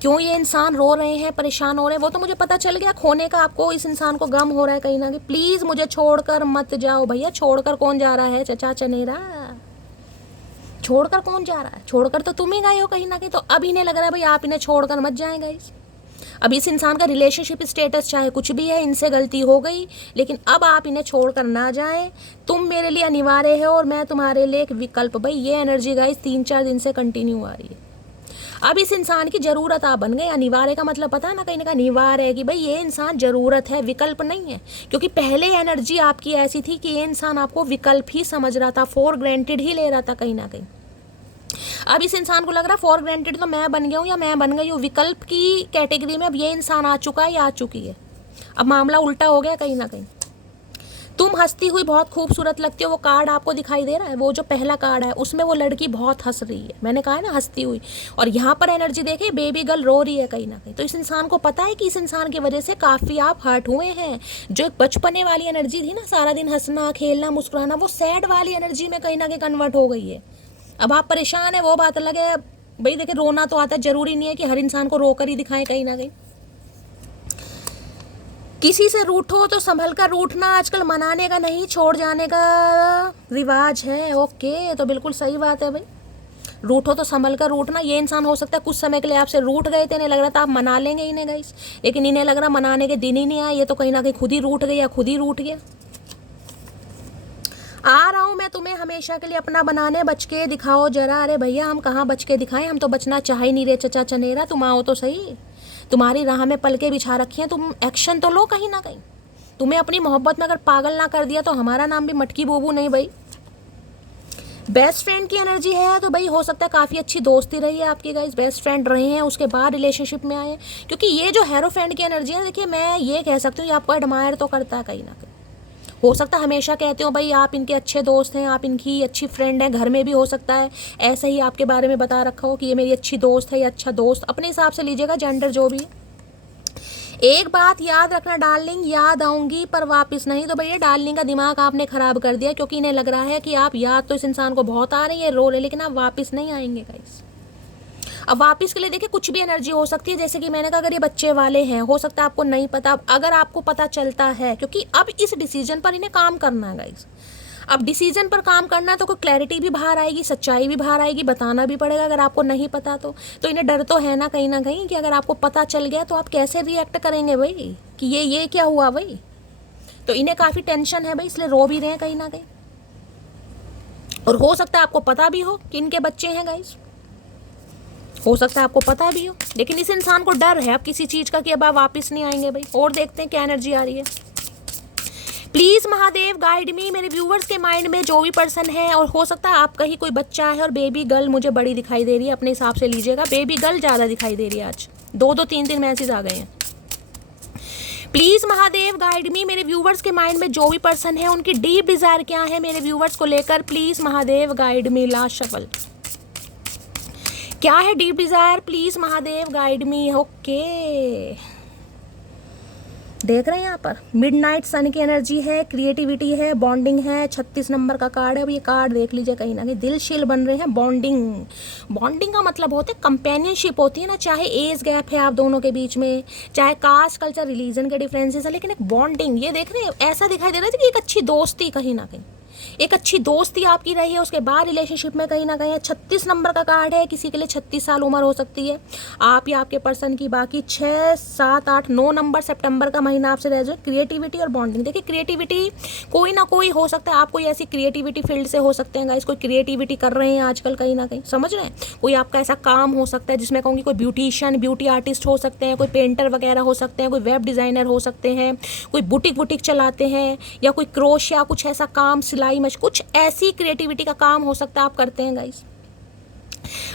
क्यों ये इंसान रो रहे हैं, परेशान हो रहे हैं, वो तो मुझे पता चल गया। खोने का आपको इस इंसान को गम हो रहा है कहीं ना कहीं। प्लीज मुझे छोड़कर मत जाओ भैया। छोड़कर कौन जा रहा है चचा चनेरा, छोड़कर कौन जा रहा है? छोड़कर तो तुम ही गए हो कहीं ना कहीं। तो अब इन्हें लग रहा है भाई आप इन्हें छोड़कर मत जाएं गाइस। अब इस इंसान का रिलेशनशिप स्टेटस चाहे कुछ भी है, इनसे गलती हो गई, लेकिन अब आप इन्हें छोड़कर ना जाएं। तुम मेरे लिए अनिवार्य है और मैं तुम्हारे लिए एक विकल्प। भाई ये एनर्जी गाइस 3-4 दिन से कंटिन्यू आ रही है। अब इस इंसान की ज़रूरत आप बन गए। अनिवार्य का मतलब पता है ना, कहीं ना कहीं अनिवार्य है कि भाई ये इंसान ज़रूरत है, विकल्प नहीं है। क्योंकि पहले एनर्जी आपकी ऐसी थी कि ये इंसान आपको विकल्प ही समझ रहा था, फॉर ग्रांटेड ही ले रहा था कहीं ना कहीं। अब इस इंसान को लग रहा है फॉर ग्रांटेड तो मैं बन गया हूँ या मैं बन गई हूँ, विकल्प की कैटेगरी में अब ये इंसान आ चुका है या आ चुकी है। अब मामला उल्टा हो गया कहीं ना कहीं। तुम हंसती हुई बहुत खूबसूरत लगती हो, वो कार्ड आपको दिखाई दे रहा है, वो जो पहला कार्ड है उसमें वो लड़की बहुत हंस रही है, मैंने कहा है ना हंसती हुई। और यहाँ पर एनर्जी देखिए बेबी गर्ल रो रही है कहीं ना कहीं। तो इस इंसान को पता है कि इस इंसान की वजह से काफ़ी आप हर्ट हुए हैं। जो एक बचपने वाली एनर्जी थी ना, सारा दिन हंसना खेलना मुस्कुराना, वो सैड वाली एनर्जी में कहीं ना कहीं कन्वर्ट हो गई है। अब आप परेशान है वो बात अलग है भाई। देखिए रोना तो आता है, जरूरी नहीं है कि हर इंसान को रोकर ही दिखाएं कहीं ना कहीं। किसी से रूठो तो संभल कर रूठना, आजकल मनाने का नहीं छोड़ जाने का रिवाज है। ओके, तो बिल्कुल सही बात है भाई। रूठो तो संभल कर रूठना। ये इंसान हो सकता है कुछ समय के लिए आपसे रूठ गए थे, इन्हें लग रहा था आप मना लेंगे इन्हें गाइस, लेकिन इन्हें लग रहा मनाने के दिन ही नहीं आए। ये तो कहीं ना कहीं खुद ही रूठ गए या खुद ही रूठ गया। आ रहा हूँ मैं तुम्हें हमेशा के लिए अपना बनाने, बच के दिखाओ जरा। अरे भैया हम कहाँ बच के दिखाएं, हम तो बचना चाह ही नहीं रहे चचा चनेरा। तुम आओ तो सही, तुम्हारी राह में पलके बिछा रखी हैं, तुम एक्शन तो लो कहीं ना कहीं। तुम्हें अपनी मोहब्बत में अगर पागल ना कर दिया तो हमारा नाम भी मटकी बोबू नहीं भाई। बेस्ट फ्रेंड की एनर्जी है, तो भाई हो सकता है काफ़ी अच्छी दोस्ती रही है आपकी गाइस, बेस्ट फ्रेंड रहे हैं, उसके बाद रिलेशनशिप में आए। क्योंकि ये जो हेरोफ्रेंड की एनर्जी है, देखिए मैं ये कह सकती हूँ ये आपको एडमायर तो करता है कहीं ना कहीं। हो सकता है हमेशा कहते हो भाई आप इनके अच्छे दोस्त हैं, आप इनकी अच्छी फ्रेंड हैं, घर में भी हो सकता है ऐसे ही आपके बारे में बता रखा हो कि ये मेरी अच्छी दोस्त है या अच्छा दोस्त, अपने हिसाब से लीजिएगा जेंडर जो भी है। एक बात याद रखना डार्लिंग, याद आऊंगी पर वापस नहीं। तो भैया डार्लिंग का दिमाग आपने ख़राब कर दिया, क्योंकि इन्हें लग रहा है कि आप याद तो इस इंसान को बहुत आ रही है, रो रहे, लेकिन आप वापस नहीं आएंगे गाइस। अब वापस के लिए देखिए कुछ भी एनर्जी हो सकती है, जैसे कि मैंने कहा अगर ये बच्चे वाले हैं, हो सकता है आपको नहीं पता। अगर आपको पता चलता है, क्योंकि अब इस डिसीजन पर इन्हें काम करना है गाइस। अब डिसीजन पर काम करना तो कोई क्लैरिटी भी बाहर आएगी, सच्चाई भी बाहर आएगी, बताना भी पड़ेगा अगर आपको नहीं पता तो इन्हें डर तो है ना कहीं कि अगर आपको पता चल गया तो आप कैसे रिएक्ट करेंगे भाई, कि ये क्या हुआ भाई। तो इन्हें काफ़ी टेंशन है भाई, इसलिए रो भी रहे हैं कहीं ना कहीं। और हो सकता है आपको पता भी हो कि इनके बच्चे हैं गाइस, हो सकता है आपको पता भी हो, लेकिन इस इंसान को डर है अब किसी चीज़ का कि अब आप वापस नहीं आएंगे भाई। और देखते हैं क्या एनर्जी आ रही है। प्लीज़ महादेव गाइड मी। मेरे व्यूवर्स के माइंड में जो भी पर्सन है, और हो सकता है आपका ही कोई बच्चा है, और बेबी गर्ल मुझे बड़ी दिखाई दे रही है, अपने हिसाब से लीजिएगा। बेबी गर्ल ज़्यादा दिखाई दे रही है, आज 2-3 मैसेज आ गए हैं। प्लीज़ महादेव गाइड मी। मेरे व्यूवर्स के माइंड में जो भी पर्सन है उनकी डीप डिज़ायर क्या है मेरे व्यूवर्स को लेकर, please Mahadev guide me. Last shuffle क्या है deep desire, please Mahadev guide me. Okay, देख रहे हैं यहाँ पर मिडनाइट सन की एनर्जी है, क्रिएटिविटी है, बॉन्डिंग है, 36 नंबर का कार्ड है। अब ये कार्ड देख लीजिए कहीं ना कहीं दिल शील बन रहे हैं। बॉन्डिंग का मतलब होता है कंपेनियनशिप होती है ना, चाहे एज गैप है आप दोनों के बीच में, चाहे कास्ट कल्चर रिलीजन के डिफरेंसेस है, लेकिन एक बॉन्डिंग ये देख रहे हैं, ऐसा दिखाई दे रहा है कि एक अच्छी दोस्ती कहीं ना कहीं। एक अच्छी दोस्ती आपकी रही है, उसके बाद रिलेशनशिप में कहीं ना कहीं 36 नंबर का कार्ड है, किसी के लिए 36 साल उम्र हो सकती है आप या आपके पर्सन की। बाकी 6, 7, 8, 9 नंबर सितंबर का महीना आपसे रह जाए। क्रिएटिविटी और बॉन्डिंग, देखिए क्रिएटिविटी कोई ना कोई हो सकता है, आप कोई ऐसी क्रिएटिविटी फील्ड से हो सकते हैं गाइस, कोई क्रिएटिविटी कर रहे हैं आजकल कहीं ना कहीं, समझ रहे हैं। कोई आपका ऐसा काम हो सकता है जिसमें कहूँगी कोई ब्यूटिशियन, ब्यूटी आर्टिस्ट हो सकते हैं, कोई पेंटर वगैरह हो सकते हैं, कोई वेब डिज़ाइनर हो सकते हैं, कोई बुटीक वुटीक चलाते हैं, या कोई क्रोश या कुछ ऐसा काम, सिलाई कुछ ऐसी क्रिएटिविटी का काम हो सकता है आप करते हैं गाइस।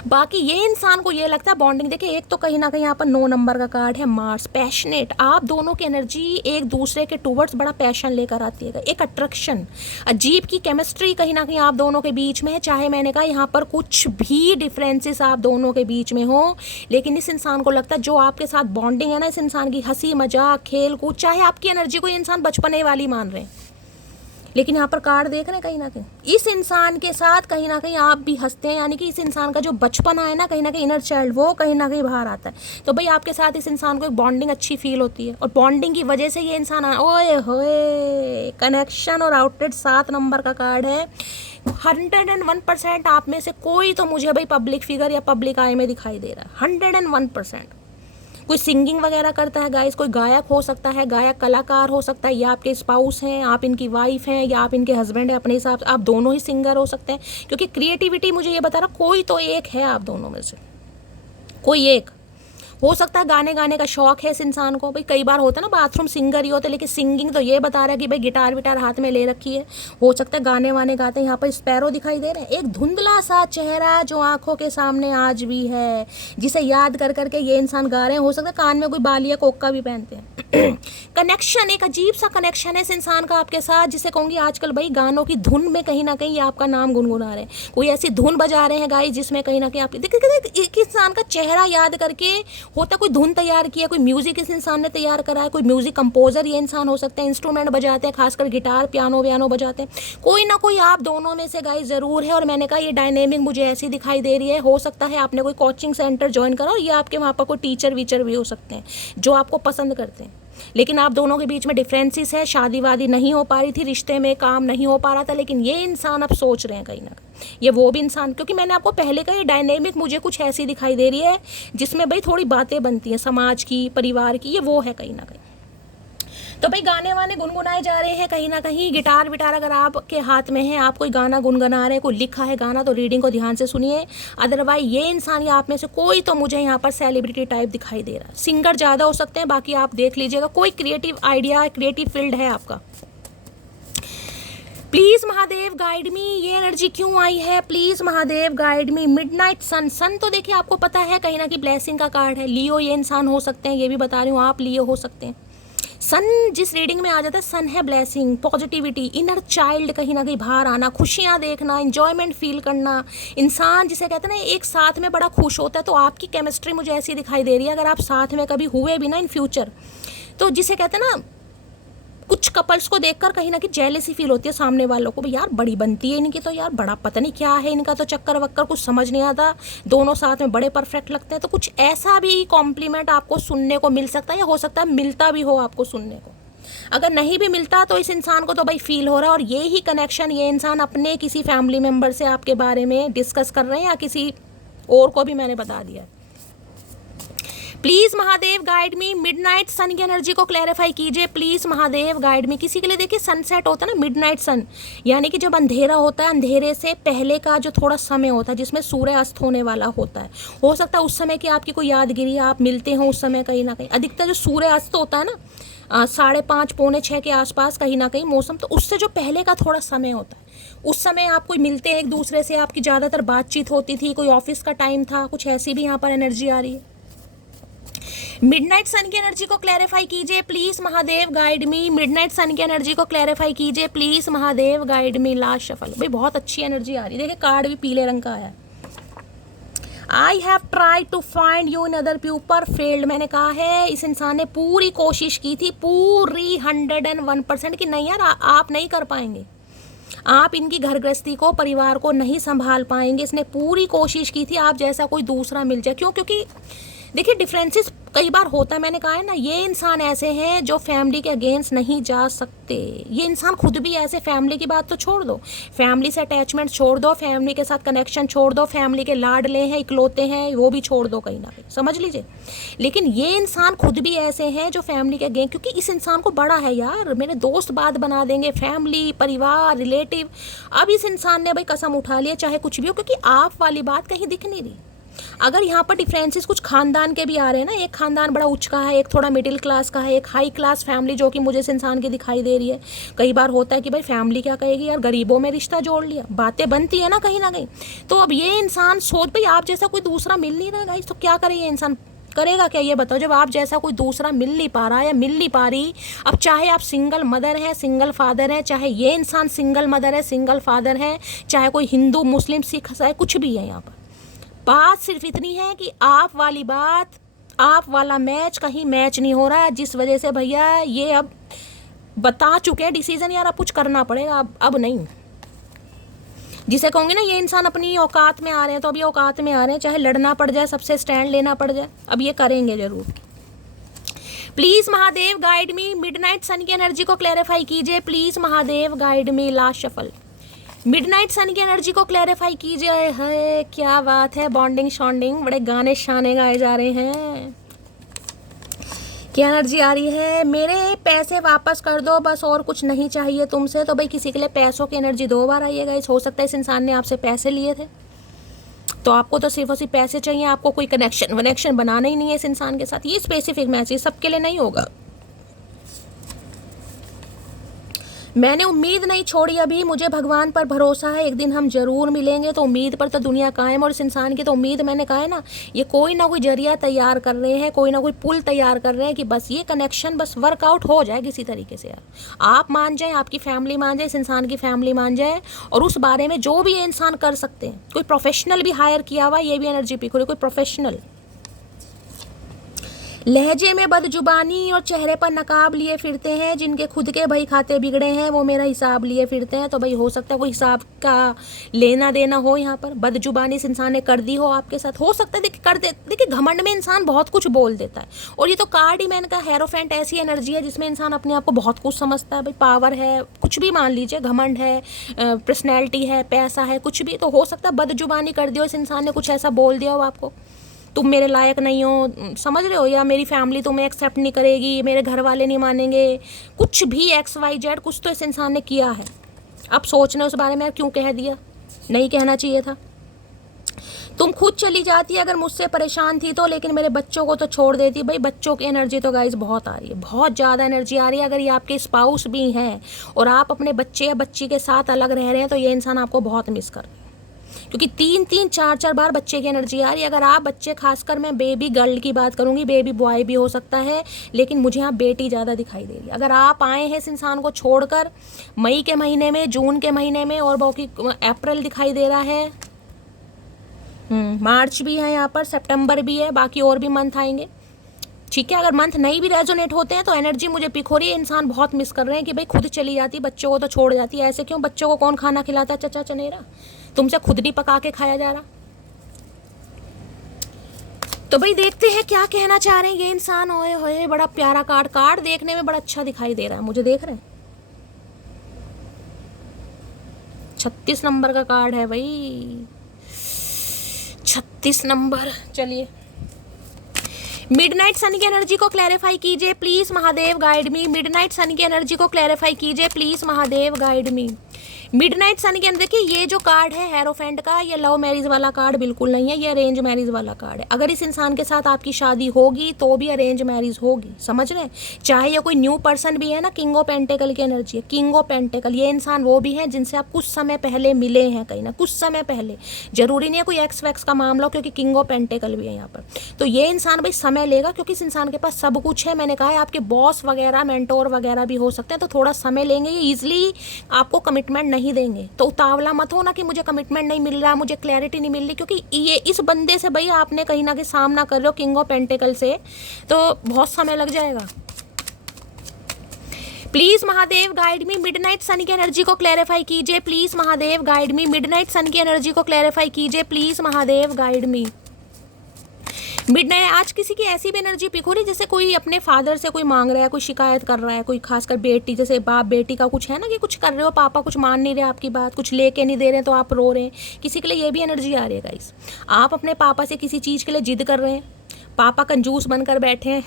बाकी ये इंसान को ये लगता है बॉन्डिंग, देखिए एक तो कहीं ना कहीं यहाँ पर 9 नंबर का कार्ड है मार्स, पैशनेट, आप दोनों की एनर्जी एक दूसरे के टूवर्ड्स बड़ा पैशन लेकर आती है, एक अट्रैक्शन, अजीब की केमिस्ट्री कहीं ना कहीं आप दोनों के बीच में है। चाहे मैंने कहा यहाँ पर कुछ भी डिफरेंसेस आप दोनों के बीच में हो, लेकिन इस इंसान को लगता है जो आपके साथ बॉन्डिंग है ना, इस इंसान की हंसी मजाक खेल कूद, चाहे आपकी एनर्जी को ये इंसान बचपने वाली मान रहे हैं, लेकिन यहाँ पर कार्ड देख रहे हैं कहीं ना कहीं इस इंसान के साथ कहीं ना कहीं आप भी हंसते हैं, यानी कि इस इंसान का जो बचपन है ना, कहीं ना कहीं इनर चाइल्ड, वो कहीं ना कहीं बाहर आता है। तो भाई आपके साथ इस इंसान को एक बॉन्डिंग अच्छी फील होती है, और बॉन्डिंग की वजह से ये इंसान ओए होए कनेक्शन और आउटलेट 7 नंबर का कार्ड है। 101% आप में से कोई तो मुझे भाई पब्लिक फिगर या पब्लिक आई में दिखाई दे रहा है, 101%। कोई सिंगिंग वगैरह करता है गाइस, कोई गायक हो सकता है, गायक कलाकार हो सकता है, या आपके स्पाउस हैं, आप इनकी वाइफ हैं, या आप इनके हस्बैंड हैं, अपने हिसाब से आप दोनों ही सिंगर हो सकते हैं, क्योंकि क्रिएटिविटी मुझे ये बता रहा कोई तो एक है आप दोनों में से, कोई एक हो सकता है। गाने का शौक है इस इंसान को, भाई कई बार होता है ना बाथरूम सिंगर ही होते, लेकिन सिंगिंग तो ये बता रहा है कि भाई गिटार विटार हाथ में ले रखी है, हो सकता है गाने वाने गाते हैं। यहाँ पर स्पैरो दिखाई दे रहे हैं, एक धुंधला सा चेहरा जो आंखों के सामने आज भी है, जिसे याद कर करके ये इंसान गा रहे हैं, हो सकता है कान में कोई बालिया कोका भी पहनते हैं। कनेक्शन, एक अजीब सा कनेक्शन है इस इंसान का आपके साथ, जिसे कहूँगी आजकल भाई गानों की धुन में कहीं ना कहीं आपका नाम गुनगुना रहे हैं, कोई ऐसी धुन बजा रहे हैं गाइस जिसमें कहीं ना कहीं आप देखिए एक इंसान का चेहरा याद करके होता, कोई धुन तैयार किया, कोई म्यूजिक इस इंसान ने तैयार करा है, कोई म्यूजिक कंपोजर ये इंसान हो सकता है, इंस्ट्रूमेंट बजाते हैं, खासकर गिटार पियानो व्यानो बजाते हैं, कोई ना कोई आप दोनों में से गाइस जरूर है। और मैंने कहा ये डायनेमिक मुझे ऐसी दिखाई दे रही है, हो सकता है आपने कोई कोचिंग सेंटर ज्वाइन करा और ये आपके वहाँ पर कोई टीचर वीचर भी हो सकते हैं जो आपको पसंद करते हैं, लेकिन आप दोनों के बीच में डिफरेंसेस है, शादी वादी नहीं हो पा रही थी, रिश्ते में काम नहीं हो पा रहा था, लेकिन ये इंसान अब सोच रहे हैं कहीं ना कहीं ये वो भी इंसान, क्योंकि मैंने आपको पहले कहा ये डायनेमिक मुझे कुछ ऐसी दिखाई दे रही है जिसमें भाई थोड़ी बातें बनती हैं समाज की, परिवार की, ये वो है कहीं ना कहीं। तो भाई गाने वाने गुनगुनाए जा रहे हैं कहीं ना कहीं, गिटार विटार अगर आपके हाथ में है, आप कोई गाना गुनगुना रहे हैं, कोई लिखा है गाना, तो रीडिंग को ध्यान से सुनिए। अदरवाइज ये इंसान या आप में से कोई तो मुझे यहाँ पर सेलिब्रिटी टाइप दिखाई दे रहा है, सिंगर ज़्यादा हो सकते हैं, बाकी आप देख लीजिएगा, कोई क्रिएटिव आइडिया, क्रिएटिव फील्ड है आपका। प्लीज़ महादेव गाइड मी, ये एनर्जी क्यों आई है, please Mahadev guide me. Midnight sun, sun तो देखिए आपको पता है कहीं ना कहीं ब्लेसिंग का कार्ड है, लियो ये इंसान हो सकते हैं, ये भी बता रही हूँ, आप लियो हो सकते हैं। सन जिस रीडिंग में आ जाता है, सन है ब्लेसिंग, पॉजिटिविटी, इनर चाइल्ड कहीं ना कहीं बाहर आना, खुशियाँ देखना, इंजॉयमेंट फील करना, इंसान जिसे कहते हैं ना एक साथ में बड़ा खुश होता है। तो आपकी केमिस्ट्री मुझे ऐसी दिखाई दे रही है, अगर आप साथ में कभी हुए भी ना इन फ्यूचर, तो जिसे कहते हैं ना कुछ कपल्स को देखकर कहीं ना कहीं जेलसी फील होती है सामने वालों को, यार बड़ी बनती है इनकी तो, यार बड़ा पता नहीं क्या है इनका तो चक्कर वक्कर, कुछ समझ नहीं आता, दोनों साथ में बड़े परफेक्ट लगते हैं। तो कुछ ऐसा भी कॉम्प्लीमेंट आपको सुनने को मिल सकता है, या हो सकता है मिलता भी हो आपको सुनने को। अगर नहीं भी मिलता तो इस इंसान को तो भाई फील हो रहा है, और ये ही कनेक्शन ये इंसान अपने किसी फैमिली मेम्बर से आपके बारे में डिस्कस कर रहे हैं, या किसी और को भी मैंने बता दिया। Please Mahadev guide me, midnight sun की एनर्जी को क्लैरिफाई कीजिए, प्लीज़ महादेव गाइड मी। किसी के लिए देखिए सनसेट होता है ना, मिडनाइट सन, यानी कि जब अंधेरा होता है, अंधेरे से पहले का जो थोड़ा समय होता है जिसमें सूर्य अस्त होने वाला होता है, हो सकता है उस समय की आपकी कोई यादगिरी, आप मिलते हो उस समय कहीं ना कहीं। अधिकतर जो सूर्य अस्त होता है ना 5:30 पौने 6 के आसपास कहीं ना कहीं मौसम, तो उससे जो पहले का थोड़ा समय होता है, उस समय आप कोई मिलते हैं एक दूसरे से, आपकी ज़्यादातर बातचीत होती थी, कोई ऑफिस का टाइम था, कुछ ऐसी भी यहाँ पर एनर्जी आ रही है। मिडनाइट सन की एनर्जी को क्लैरिफाई कीजिए, please Mahadev guide me. Midnight sun की एनर्जी को क्लैरिफाई कीजिए, please Mahadev guide me. Last shuffle, भाई बहुत अच्छी एनर्जी आ रही है, देखिए कार्ड भी पीले रंग का आया। I have try to find you in other people failed. मैंने कहा है इस इंसान ने पूरी कोशिश की थी, पूरी 101% कि नहीं यार आप नहीं कर पाएंगे, आप इनकी घर गृहस्थी को, परिवार को नहीं संभाल पाएंगे। इसने पूरी कोशिश की थी आप जैसा कोई दूसरा मिल जाए। क्यों? क्योंकि देखिए डिफरेंसेस कई बार होता है, मैंने कहा है ना, ये इंसान ऐसे हैं जो फैमिली के अगेंस्ट नहीं जा सकते। ये इंसान खुद भी ऐसे, फैमिली की बात तो छोड़ दो, फैमिली से अटैचमेंट छोड़ दो, फैमिली के साथ कनेक्शन छोड़ दो, फैमिली के लाडले हैं, इकलौते हैं, वो भी छोड़ दो कहीं ना कहीं, समझ लीजिए। लेकिन ये इंसान खुद भी ऐसे हैं जो फैमिली के अगेंस्ट, क्योंकि इस इंसान को बड़ा है यार, मेरे दोस्त बात बना देंगे, फैमिली, परिवार, रिलेटिव। अब इस इंसान ने भाई कसम उठा लिया, चाहे कुछ भी हो, क्योंकि आप वाली बात कहीं दिख नहीं रही। अगर यहाँ पर डिफरेंसेस कुछ खानदान के भी आ रहे हैं ना, एक खानदान बड़ा उच्च का है, एक थोड़ा मिडिल क्लास का है, एक हाई क्लास फैमिली जो कि मुझे इस इंसान की दिखाई दे रही है। कई बार होता है कि भाई फैमिली क्या कहेगी यार, गरीबों में रिश्ता जोड़ लिया, बातें बनती है ना कहीं ना कहीं। तो अब ये इंसान सोच, भाई आप जैसा कोई दूसरा मिल नहीं रहा गाइस, तो क्या करे ये इंसान, करेगा क्या ये बताओ। जब आप जैसा कोई दूसरा मिल नहीं पा रहा या मिल नहीं पा रही, अब चाहे आप सिंगल मदर हैं, सिंगल फादर हैं, चाहे ये इंसान सिंगल मदर है, सिंगल फादर है, चाहे कोई हिंदू, मुस्लिम, सिख, ईसाई कुछ भी है, यहाँ पर बात सिर्फ इतनी है कि आप वाली बात, आप वाला मैच कहीं मैच नहीं हो रहा है, जिस वजह से भैया ये अब बता चुके हैं डिसीजन यार, अब कुछ करना पड़ेगा, अब नहीं। जिसे कहूँगी ना ये इंसान अपनी औकात में आ रहे हैं, तो अब ये औकात में आ रहे हैं, चाहे लड़ना पड़ जाए, सबसे स्टैंड लेना पड़ जाए, अब ये करेंगे जरूर। Please Mahadev guide me, midnight sun की एनर्जी को क्लैरिफाई कीजिए please Mahadev guide me. Last shuffle, midnight sun की एनर्जी को क्लैरिफाई कीजिए। है क्या बात है, बॉन्डिंग शॉन्डिंग, बड़े गाने शाने गाए जा रहे हैं। क्या एनर्जी आ रही है, मेरे पैसे वापस कर दो बस, और कुछ नहीं चाहिए तुमसे। तो भाई किसी के लिए पैसों की एनर्जी 2 बार आई है गाइस। हो सकता है इस इंसान ने आपसे पैसे लिए थे, तो आपको तो सिर्फ और सिर्फ पैसे चाहिए, आपको कोई कनेक्शन बनाना ही नहीं है इस इंसान के साथ। ये स्पेसिफिक मैसेज सबके लिए नहीं होगा। मैंने उम्मीद नहीं छोड़ी अभी, मुझे भगवान पर भरोसा है, एक दिन हम जरूर मिलेंगे। तो उम्मीद पर तो दुनिया कायम, और इस इंसान की तो उम्मीद, मैंने कहा है ना, ये कोई ना कोई जरिया तैयार कर रहे हैं, कोई ना कोई पुल तैयार कर रहे हैं कि बस ये कनेक्शन बस वर्कआउट हो जाए किसी तरीके से यार। आप मान जाए, आपकी फैमिली मान जाए, इस इंसान की फैमिली मान जाए, और उस बारे में जो भी ये इंसान कर सकते हैं, कोई प्रोफेशनल भी हायर किया हुआ, ये भी एनर्जी पिक हो रही, कोई प्रोफेशनल। लहजे में बदजुबानी और चेहरे पर नकाब लिए फिरते हैं, जिनके खुद के भाई खाते बिगड़े हैं, वो मेरा हिसाब लिए फिरते हैं। तो भाई हो सकता है कोई हिसाब का लेना देना हो, यहाँ पर बदजुबानी इस इंसान ने कर दी हो आपके साथ, हो सकता है। देखिए घमंड में इंसान बहुत कुछ बोल देता है, और ये तो कार्ड ही मैंने कहा हेरोफेंट ऐसी एनर्जी है जिसमें इंसान अपने आप को बहुत कुछ समझता है। भाई पावर है, कुछ भी मान लीजिए, घमंड है, पर्सनैलिटी है, पैसा है, कुछ भी। तो हो सकता है बदजुबानी कर दियो इस इंसान ने, कुछ ऐसा बोल दिया हो आपको, तुम मेरे लायक नहीं हो, समझ रहे हो, या मेरी फैमिली तुम्हें एक्सेप्ट नहीं करेगी, मेरे घर वाले नहीं मानेंगे, कुछ भी XYZ कुछ तो इस इंसान ने किया है। अब सोचना उस बारे में, क्यों कह दिया, नहीं कहना चाहिए था। तुम खुद चली जाती अगर मुझसे परेशान थी तो, लेकिन मेरे बच्चों को तो छोड़ देती। भाई बच्चों की एनर्जी तो गाइस बहुत आ रही है, बहुत ज़्यादा एनर्जी आ रही है। अगर ये आपके स्पाउस भी हैं और आप अपने बच्चे या बच्ची के साथ अलग रह रहे हैं, तो ये इंसान आपको बहुत मिस कर रहा है, क्योंकि 3-3 4-4 बार बच्चे की एनर्जी आ रही है। अगर आप बच्चे, खासकर मैं बेबी गर्ल की बात करूंगी, बेबी बॉय भी हो सकता है, लेकिन मुझे यहाँ बेटी ज़्यादा दिखाई दे रही है। अगर आप आए हैं इस इंसान को छोड़कर मई के महीने में, जून के महीने में, और बाकी अप्रैल दिखाई दे रहा है, मार्च भी है यहाँ पर, सितंबर भी है, बाकी और भी मंथ आएंगे, ठीक है। अगर मंथ नहीं भी रेजोनेट होते हैं तो एनर्जी मुझे पिक हो रही है, इंसान बहुत मिस कर रहे हैं कि भाई खुद चली जाती, बच्चों को तो छोड़ जाती है। ऐसे क्यों, बच्चों को कौन खाना खिलाता है, चचा चनेरा, तुमसे खुद नहीं पका के खाया जा रहा। तो भाई देखते हैं क्या कहना चाह रहे हैं ये इंसान। ओए होए, बड़ा प्यारा कार्ड देखने में बड़ा अच्छा दिखाई दे रहा है मुझे, देख रहे हैं 36 नंबर का कार्ड है भाई, 36 नंबर। चलिए, मिडनाइट सन की एनर्जी को क्लैरिफाई कीजिए please Mahadev guide me. Midnight sun की एनर्जी को क्लैरिफाई कीजिए please Mahadev guide me. Midnight sun के अंदर, देखिए ये जो कार्ड है हेरोफेंट का, ये लव मैरिज वाला कार्ड बिल्कुल नहीं है, ये अरेंज मैरिज वाला कार्ड है। अगर इस इंसान के साथ आपकी शादी होगी तो भी अरेंज मैरिज होगी, समझ रहे हैं। चाहे ये कोई न्यू पर्सन भी है ना, किंग ऑफ पेंटेकल की एनर्जी है, किंग ऑफ पेंटेकल, ये इंसान वो भी है जिनसे आप कुछ समय पहले मिले हैं, कहीं ना कुछ समय पहले, जरूरी नहीं है कोई एक्स वैक्स का मामला, क्योंकि किंग ऑफ पेंटेकल भी है यहाँ पर। तो ये इंसान भाई समय लेगा, क्योंकि इस इंसान के पास सब कुछ है। मैंने कहा है आपके बॉस वगैरह, मेंटोर वगैरह भी हो सकते हैं, तो थोड़ा समय लेंगे, ये ईजिली आपको कमिटमेंट नहीं देंगे। तो उतावला मत हो ना कि मुझे कमिटमेंट नहीं मिल रहा, मुझे क्लैरिटी नहीं मिल रही, क्योंकि ये इस बंदे से भाई आपने कहीं ना कहीं सामना कर रहे हो किंग ऑफ पेंटेकल से, तो बहुत समय लग जाएगा। Please Mahadev guide me. Midnight sun की एनर्जी को क्लैरिफाई कीजिए please Mahadev guide me. Midnight sun की एनर्जी को क्लैरिफाई कीजिए please Mahadev guide me. Midnight आज किसी की ऐसी भी एनर्जी पिक हो रही है जैसे कोई अपने फादर से कोई मांग रहा है, कोई शिकायत कर रहा है, कोई खासकर बेटी, जैसे बाप बेटी का कुछ है ना कि कुछ कर रहे हो, पापा कुछ मान नहीं रहे आपकी बात, कुछ लेके नहीं दे रहे तो आप रो रहे हैं। किसी के लिए ये भी एनर्जी आ रही है गाइस। आप अपने पापा से किसी चीज़ के लिए जिद कर रहे हैं, पापा कंजूस बनकर बैठे हैं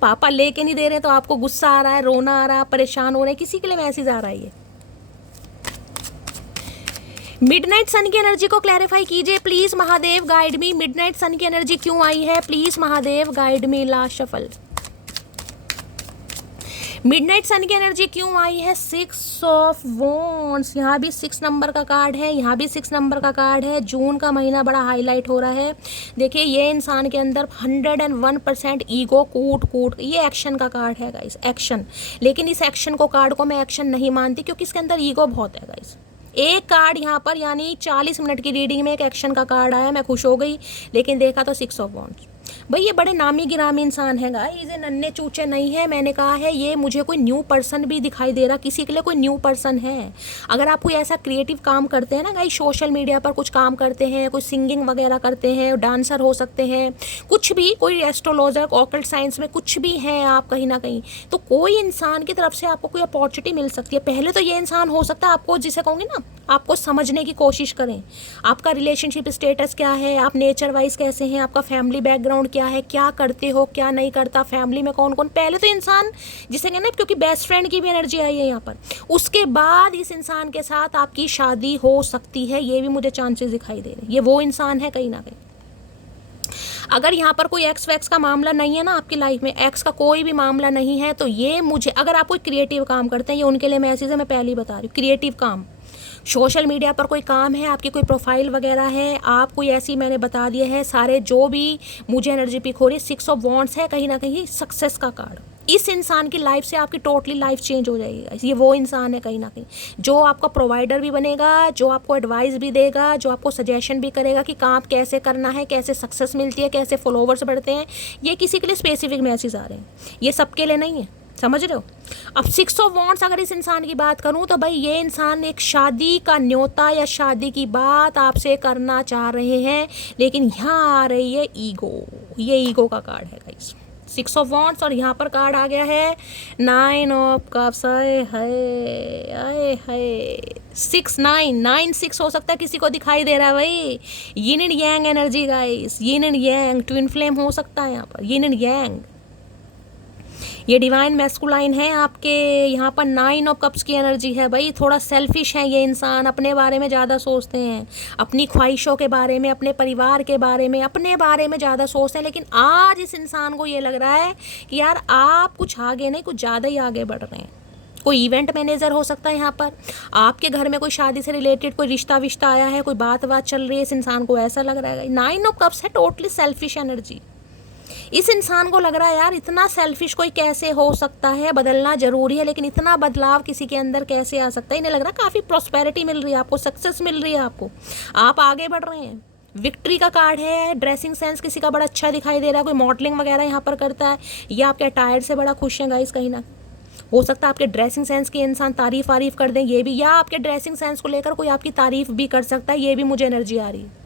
पापा लेके नहीं दे रहे तो आपको गुस्सा आ रहा है, रोना आ रहा है, परेशान हो रहे हैं, किसी के लिए मैसेज आ रहा है ये। मिडनाइट सन की एनर्जी को क्लैरिफाई कीजिए please Mahadev, guide me. Midnight sun की एनर्जी क्यों आई है please Mahadev, guide me. Last shuffle. Midnight sun की एनर्जी क्यों आई है? 6 ऑफ वॉन्ड्स। यहाँ भी 6 नंबर का कार्ड है, यहाँ भी 6 नंबर का कार्ड है। जून का महीना बड़ा हाईलाइट हो रहा है। देखिए ये इंसान के अंदर 101% ईगो कूट ये एक्शन का कार्ड है गाइस, एक्शन। लेकिन इस एक्शन को कार्ड को मैं एक्शन नहीं मानती क्योंकि इसके अंदर ईगो बहुत है गाइस। एक कार्ड यहाँ पर यानी 40 मिनट की रीडिंग में एक एक्शन का कार्ड आया, मैं खुश हो गई, लेकिन देखा तो 6 ऑफ वॉन्ड्स। भाई ये बड़े नामी गिरामी इंसान है गाइस, ये नन्हे चूचे नहीं है। मैंने कहा है ये मुझे कोई न्यू पर्सन भी दिखाई दे रहा, किसी के लिए कोई न्यू पर्सन है। अगर आप कोई ऐसा क्रिएटिव काम करते हैं ना गाइस, सोशल मीडिया पर कुछ काम करते हैं, कोई सिंगिंग वगैरह करते हैं, डांसर हो सकते हैं, कुछ भी, कोई एस्ट्रोलॉजर, ऑकल्ट साइंस में कुछ भी हैं आप कहीं ना कहीं, तो कोई इंसान की तरफ से आपको कोई अपॉर्चुनिटी मिल सकती है। पहले तो ये इंसान हो सकता है आपको, जिसे कहूँगी ना, आपको समझने की कोशिश करें। आपका रिलेशनशिप स्टेटस क्या है, आप नेचर वाइज कैसे हैं, आपका फैमिली बैकग्राउंड क्या है, क्या करते हो क्या नहीं करता, फैमिली में कौन कौन। पहले तो इंसान जिसे कहना, क्योंकि बेस्ट फ्रेंड की भी एनर्जी आई है यहाँ पर, उसके बाद इस इंसान के साथ आपकी शादी हो सकती है, ये भी मुझे चांसेस दिखाई दे रहे हैं। ये वो इंसान है कहीं ना कहीं। अगर यहाँ पर कोई एक्स वैक्स का मामला नहीं है ना आपकी लाइफ में, एक्स का कोई भी मामला नहीं है, तो ये मुझे, अगर आप कोई क्रिएटिव काम करते हैं, ये उनके लिए मैसेज है, मैं पहले ही बता रही हूँ। क्रिएटिव काम, सोशल मीडिया पर कोई काम है, आपकी कोई प्रोफाइल वगैरह है, आप कोई ऐसी, मैंने बता दिया है सारे जो भी मुझे एनर्जी पिक हो रही है। 6 ऑफ वॉन्ड्स है, कहीं ना कहीं सक्सेस का कार्ड। इस इंसान की लाइफ से आपकी टोटली लाइफ चेंज हो जाएगी। ये वो इंसान है कहीं ना कहीं जो आपका प्रोवाइडर भी बनेगा, जो आपको एडवाइस भी देगा, जो आपको सजेशन भी करेगा कि काम कैसे करना है, कैसे सक्सेस मिलती है, कैसे फॉलोवर्स बढ़ते हैं। ये किसी के लिए स्पेसिफिक मैसेज आ रहे हैं, ये सबके लिए नहीं है, समझ रहे हो। अब 6 ऑफ वॉन्ड्स अगर इस इंसान की बात करूं तो भाई ये इंसान एक शादी का न्योता या शादी की बात आपसे करना चाह रहे हैं, लेकिन यहाँ आ रही है ईगो। ये ईगो का कार्ड है गाइस, 6 ऑफ वॉन्ड्स। और यहाँ पर कार्ड आ गया है 9 ऑफ कप्स। आए हाय 6 9 6 हो सकता है, किसी को दिखाई दे रहा है भाई। Yin and yang energy guys, yin and yang, twin flame हो सकता है यहाँ पर, यिन एंड यांग। ये डिवाइन मैस्कुलाइन है आपके। यहाँ पर 9 ऑफ कप्स की एनर्जी है भाई। थोड़ा सेल्फिश है ये इंसान, अपने बारे में ज़्यादा सोचते हैं, अपनी ख्वाहिशों के बारे में, अपने परिवार के बारे में, अपने बारे में ज़्यादा सोचते हैं। लेकिन आज इस इंसान को ये लग रहा है कि यार आप कुछ आगे नहीं, कुछ ज़्यादा ही आगे बढ़ रहे हैं। कोई इवेंट मैनेजर हो सकता है यहाँ पर, आपके घर में कोई शादी से रिलेटेड कोई रिश्ता विश्ता आया है, कोई बात चल रही है, इस इंसान को ऐसा लग रहा है। 9 ऑफ कप्स है, टोटली सेल्फिश एनर्जी। इस इंसान को लग रहा है यार इतना सेल्फिश कोई कैसे हो सकता है, बदलना जरूरी है, लेकिन इतना बदलाव किसी के अंदर कैसे आ सकता है। इन्हें लग रहा है काफ़ी प्रॉस्पेरिटी मिल रही है आपको, सक्सेस मिल रही है आपको, आप आगे बढ़ रहे हैं। विक्ट्री का कार्ड है। ड्रेसिंग सेंस किसी का बड़ा अच्छा दिखाई दे रहा है, कोई मॉडलिंग वगैरह यहाँ पर करता है, या आपके अटायर से बड़ा खुश हैं गाइस। कहीं ना हो सकता है आपके ड्रेसिंग सेंस की इंसान तारीफ कर दें, ये भी, या आपके ड्रेसिंग सेंस को लेकर कोई आपकी तारीफ भी कर सकता है, ये भी मुझे एनर्जी आ रही है।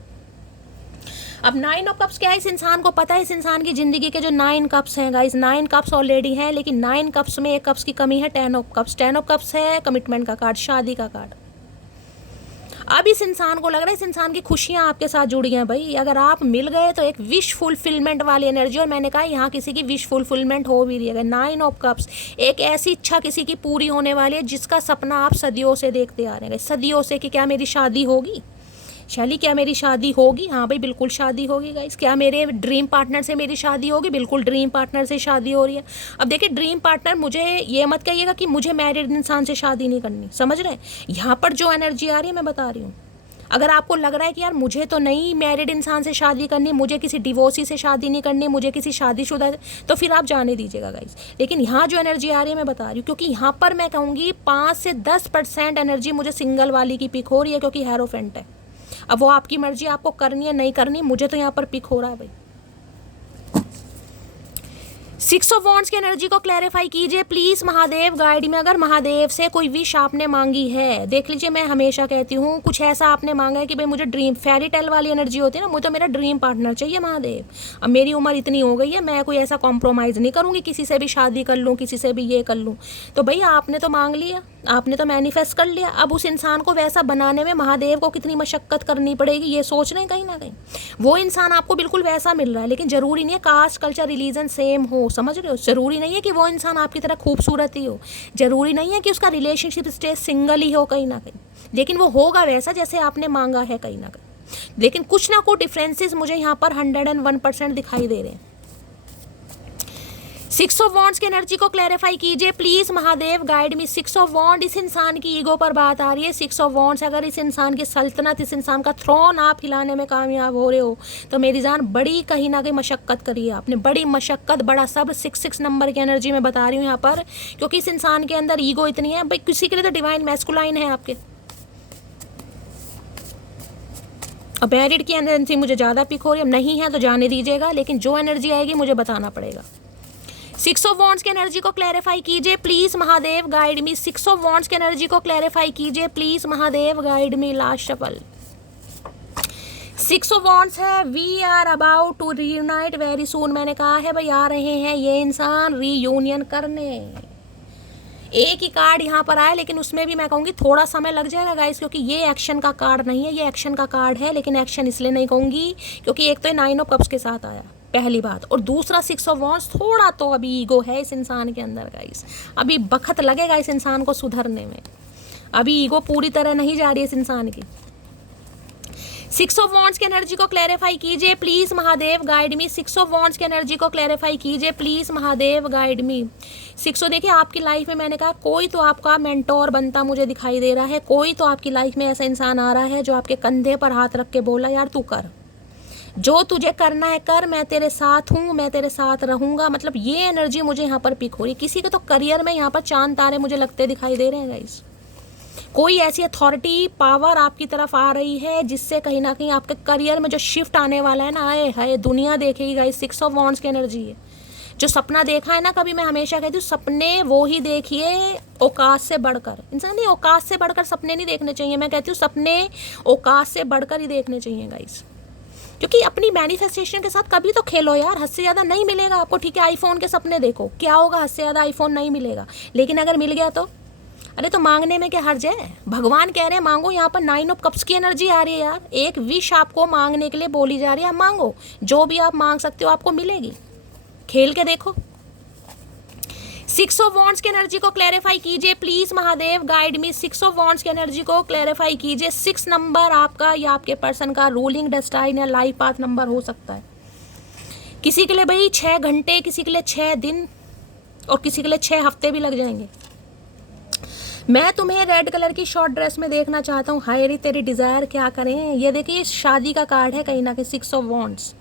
अब 9 ऑफ कप्स क्या है, इस इंसान को पता है इस इंसान की जिंदगी के जो 9 कप्स हैं गाइस, 9 कप्स ऑलरेडी हैं, लेकिन 9 कप्स में एक कप्स की कमी है, 10 ऑफ कप्स। 10 ऑफ कप्स है कमिटमेंट का कार्ड, शादी का कार्ड। अब इस इंसान को लग रहा है इस इंसान की खुशियां आपके साथ जुड़ी हैं भाई। अगर आप मिल गए तो एक विश फुलफिलमेंट वाली एनर्जी, और मैंने कहा यहाँ किसी की विश फुलफिलमेंट हो भी रही है। 9 ऑफ कप्स, एक ऐसी इच्छा किसी की पूरी होने वाली है जिसका सपना आप सदियों से देखते आ रहे हैं, सदियों से, कि क्या मेरी शादी होगी शैली, क्या मेरी शादी होगी। हाँ भाई बिल्कुल शादी होगी गाइस। क्या मेरे ड्रीम पार्टनर से मेरी शादी होगी, बिल्कुल ड्रीम पार्टनर से शादी हो रही है। अब देखिए ड्रीम पार्टनर, मुझे ये मत कहिएगा कि मुझे मैरिड इंसान से शादी नहीं करनी, समझ रहे हैं। यहाँ पर जो एनर्जी आ रही है मैं बता रही हूँ। अगर आपको लग रहा है कि यार मुझे तो नहीं मैरिड इंसान से शादी करनी, मुझे किसी डिवोर्सी से शादी नहीं करनी, मुझे किसी शादीशुदा, तो फिर आप जाने दीजिएगा गाइस। लेकिन यहाँ जो एनर्जी आ रही है मैं बता रही हूँ, क्योंकि यहाँ पर मैं कहूँगी 5 से 10% एनर्जी मुझे सिंगल वाली की पिक हो रही है, क्योंकि हेरोफेंट है। अब वो आपकी मर्जी, आपको करनी है नहीं करनी, मुझे तो यहाँ पर पिक हो रहा है भाई। सिक्स ऑफ वॉन्ड्स की एनर्जी को क्लैरिफाई कीजिए प्लीज महादेव गाइड में। अगर महादेव से कोई विश आपने मांगी है, देख लीजिए मैं हमेशा कहती हूँ कुछ ऐसा आपने मांगा है कि भाई मुझे ड्रीम फेरी टेल वाली एनर्जी होती है ना, मुझे तो मेरा ड्रीम पार्टनर चाहिए महादेव। अब मेरी उम्र इतनी हो गई है, मैं कोई ऐसा कॉम्प्रोमाइज़ नहीं करूँगी, किसी से भी शादी कर लूँ, किसी से भी ये कर लूँ। तो भैया आपने तो मांग लिया, आपने तो मैनिफेस्ट कर लिया। अब उस इंसान को वैसा बनाने में महादेव को कितनी मशक्कत करनी पड़ेगी, ये सोच रहे हैं कहीं ना कहीं। वो इंसान आपको बिल्कुल वैसा मिल रहा है, लेकिन ज़रूरी नहीं है कास्ट कल्चर रिलीजन सेम हो, समझ रहे हो। ज़रूरी नहीं है कि वो इंसान आपकी तरह खूबसूरत ही हो, ज़रूरी नहीं है कि उसका रिलेशनशिप स्टेज सिंगल ही हो कहीं ना कहीं, लेकिन वो होगा वैसा जैसे आपने मांगा है कहीं ना कहीं। लेकिन कुछ ना कुछ डिफरेंसेस मुझे यहाँ पर 101% दिखाई दे रहे हैं। सिक्स ऑफ वॉन्ड्स की एनर्जी को क्लैरिफाई कीजिए please Mahadev guide me. Six of wand, इस इंसान की ईगो पर बात आ रही है। सिक्स ऑफ वॉन्ड्स, अगर इस इंसान की सल्तनत, इस इंसान का थ्रोन आप हिलाने में कामयाब हो रहे हो तो मेरी जान बड़ी कहीं ना कहीं मशक्कत करी है आपने, बड़ी मशक्कत, बड़ा सब्र। 6 नंबर की एनर्जी में बता रही हूँ यहाँ पर, क्योंकि इस इंसान के अंदर ईगो इतनी है। भाई किसी के लिए तो डिवाइन मैस्कुलाइन है आपके। अब मैरिड की एनर्जी मुझे ज़्यादा पिक हो रही है, नहीं है तो जाने दीजिएगा, लेकिन जो एनर्जी आएगी मुझे बताना पड़ेगा। सिक्स ऑफ वॉन्ड्स की एनर्जी को क्लैरिफाई कीजिए please Mahadev guide me. Six of wands की एनर्जी को क्लैरिफाई कीजिए please Mahadev guide me. Last shuffle six of wands है। We are about to reunite very soon. मैंने कहा है भाई आ रहे हैं ये इंसान रीयूनियन करने। एक ही कार्ड यहाँ पर आया, लेकिन उसमें भी मैं कहूँगी थोड़ा समय लग जाएगा गाइस, क्योंकि ये एक्शन का कार्ड नहीं है, ये एक्शन का कार्ड है, लेकिन एक्शन इसलिए नहीं कहूँगी क्योंकि एक तो ये 9 ऑफ कप्स के साथ आया, पहली बात, और दूसरा 6 ऑफ वॉन्ड्स। थोड़ा तो अभी ईगो है इस इंसान के अंदर गाइस, अभी वक्त लगेगा इस इंसान को सुधरने में, अभी ईगो पूरी तरह नहीं जा रही है इस इंसान की। 6 ऑफ वॉन्ड्स की एनर्जी को क्लैरिफाई कीजिए please Mahadev guide me. 6 of wands की एनर्जी को क्लैरिफाई कीजिए प्लीज महादेव गाइड मी। 6 देखिए आपकी लाइफ में मैंने कहा कोई तो आपका मेंटोर बनता मुझे दिखाई दे रहा है, कोई तो आपकी लाइफ में ऐसा इंसान आ रहा है जो आपके कंधे पर हाथ रख के बोला यार तू कर, जो तुझे करना है कर, मैं तेरे साथ हूँ, मैं तेरे साथ रहूँगा। मतलब ये एनर्जी मुझे यहाँ पर पिक हो रही है। किसी के तो करियर में यहाँ पर चांद तारे मुझे लगते दिखाई दे रहे हैं गाइस। कोई ऐसी अथॉरिटी पावर आपकी तरफ आ रही है जिससे कहीं ना कहीं आपके करियर में जो शिफ्ट आने वाला है ना, आए हाय दुनिया देखेगी गाइस। 6 ऑफ वॉन्ड्स की एनर्जी है। जो सपना देखा है ना कभी, मैं हमेशा कहती हूँ सपने वो ही देखिए औकात से बढ़कर। इंसान नहीं, औकात से बढ़कर सपने नहीं देखने चाहिए, मैं कहती हूँ सपने औकात से बढ़कर ही देखने चाहिए गाइस। क्योंकि अपनी मैनिफेस्टेशन के साथ कभी तो खेलो यार। हद से ज़्यादा नहीं मिलेगा आपको, ठीक है आईफोन के सपने देखो, क्या होगा, हद से ज़्यादा आईफोन नहीं मिलेगा, लेकिन अगर मिल गया तो अरे तो मांगने में क्या हर्ज है। भगवान कह रहे हैं मांगो। यहाँ पर 9 ऑफ कप्स की एनर्जी आ रही है यार। एक विश आपको मांगने के लिए बोली जा रही है, आप मांगो, जो भी आप मांग सकते हो आपको मिलेगी। खेल के देखो। 6 ऑफ वॉन्ड्स की एनर्जी को क्लैरिफाई कीजिए please Mahadev guide me. 6 of wands की एनर्जी को क्लैरिफाई कीजिए। 6 नंबर आपका या आपके पर्सन का रूलिंग डेस्टाइन या लाइफ पाथ नंबर हो सकता है। किसी के लिए भाई 6 घंटे, किसी के लिए 6 दिन, और किसी के लिए 6 हफ्ते भी लग जाएंगे। मैं तुम्हें रेड कलर की शॉर्ट ड्रेस में देखना चाहता हूँ। हाय रे तेरी डिज़ायर क्या करें। ये देखिए शादी का कार्ड है कहीं ना कहीं। 6 ऑफ वॉन्ड्स,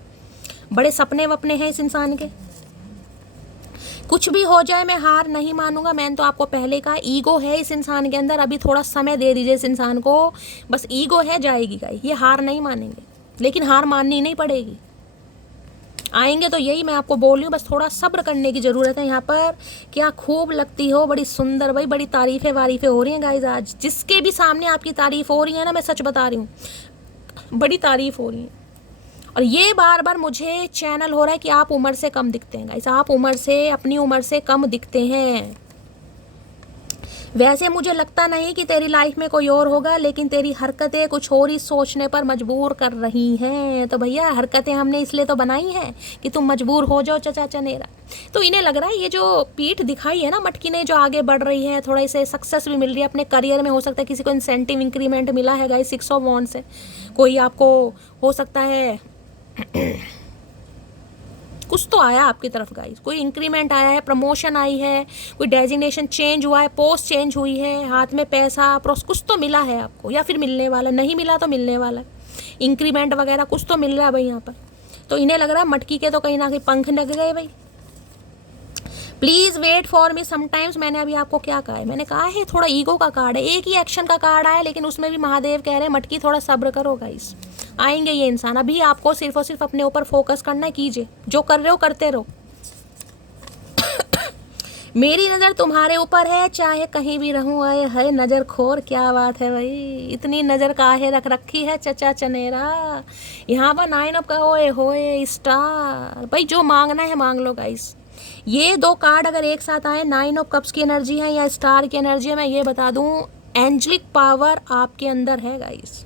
बड़े सपने वपने हैं इस इंसान के। कुछ भी हो जाए मैं हार नहीं मानूंगा। मैंने तो आपको पहले कहा ईगो है इस इंसान के अंदर, अभी थोड़ा समय दे दीजिए इस इंसान को। बस ईगो है, जाएगी गाय, ये हार नहीं मानेंगे, लेकिन हार माननी नहीं पड़ेगी। आएंगे तो यही मैं आपको बोल रही हूँ, बस थोड़ा सब्र करने की ज़रूरत है यहाँ पर। क्या खूब लगती हो, बड़ी सुंदर भाई, बड़ी तारीफ़ें वारीफ़ें हो रही हैं गाइज आज। जिसके भी सामने आपकी तारीफ़ हो रही है ना, मैं सच बता रही हूँ, बड़ी तारीफ़ हो रही है। और ये बार बार मुझे चैनल हो रहा है कि आप उम्र से कम दिखते हैं गाइस, आप उम्र से, अपनी उम्र से कम दिखते हैं। वैसे मुझे लगता नहीं कि तेरी लाइफ में कोई और होगा, लेकिन तेरी हरकतें कुछ और ही सोचने पर मजबूर कर रही हैं। तो भैया हरकतें हमने इसलिए तो बनाई हैं कि तुम मजबूर हो जाओ चचा चनेरा। तो इन्हें लग रहा है ये जो पीठ दिखाई है ना मटकी ने, जो आगे बढ़ रही है, थोड़ा इसे सक्सेस भी मिल रही है अपने करियर में। हो सकता है किसी को इंसेंटिव इंक्रीमेंट मिला है गाइस 6 ऑफ वॉन्ड्स से। कोई आपको हो सकता है कुछ तो आया आपकी तरफ गाइस, कोई इंक्रीमेंट आया है, प्रमोशन आई है, कोई डेजिग्नेशन चेंज हुआ है, पोस्ट चेंज हुई है, हाथ में पैसा कुछ तो मिला है आपको, या फिर मिलने वाला। नहीं मिला तो मिलने वाला है, इंक्रीमेंट वगैरह कुछ तो मिल रहा है भाई यहाँ पर। तो इन्हें लग रहा है मटकी के तो कहीं ना कहीं पंख लग गए भाई। Please wait for me sometimes. मैंने अभी आपको क्या कहा है, मैंने कहा है थोड़ा ईगो का कार्ड है, एक ही एक्शन का कार्ड आया, लेकिन उसमें भी महादेव कह रहे हैं मटकी थोड़ा सब्र करो गाइस, आएंगे ये इंसान। अभी आपको सिर्फ और सिर्फ अपने ऊपर फोकस करना है, कीजिए जो कर रहे हो करते रहो। मेरी नज़र तुम्हारे ऊपर है, चाहे कहीं भी रहूं। आए है नज़र खोर, क्या बात है भाई, इतनी नज़र काहे रख रखी है चचा चनेरा। यहाँ पर 9 ऑफ का ओए होए स्टार। भाई जो मांगना है मांग लो गाइस। ये 2 कार्ड अगर एक साथ आए, 9 ऑफ कप्स की एनर्जी है या स्टार की एनर्जी है, मैं ये बता दूं एंजलिक पावर आपके अंदर है गाइस।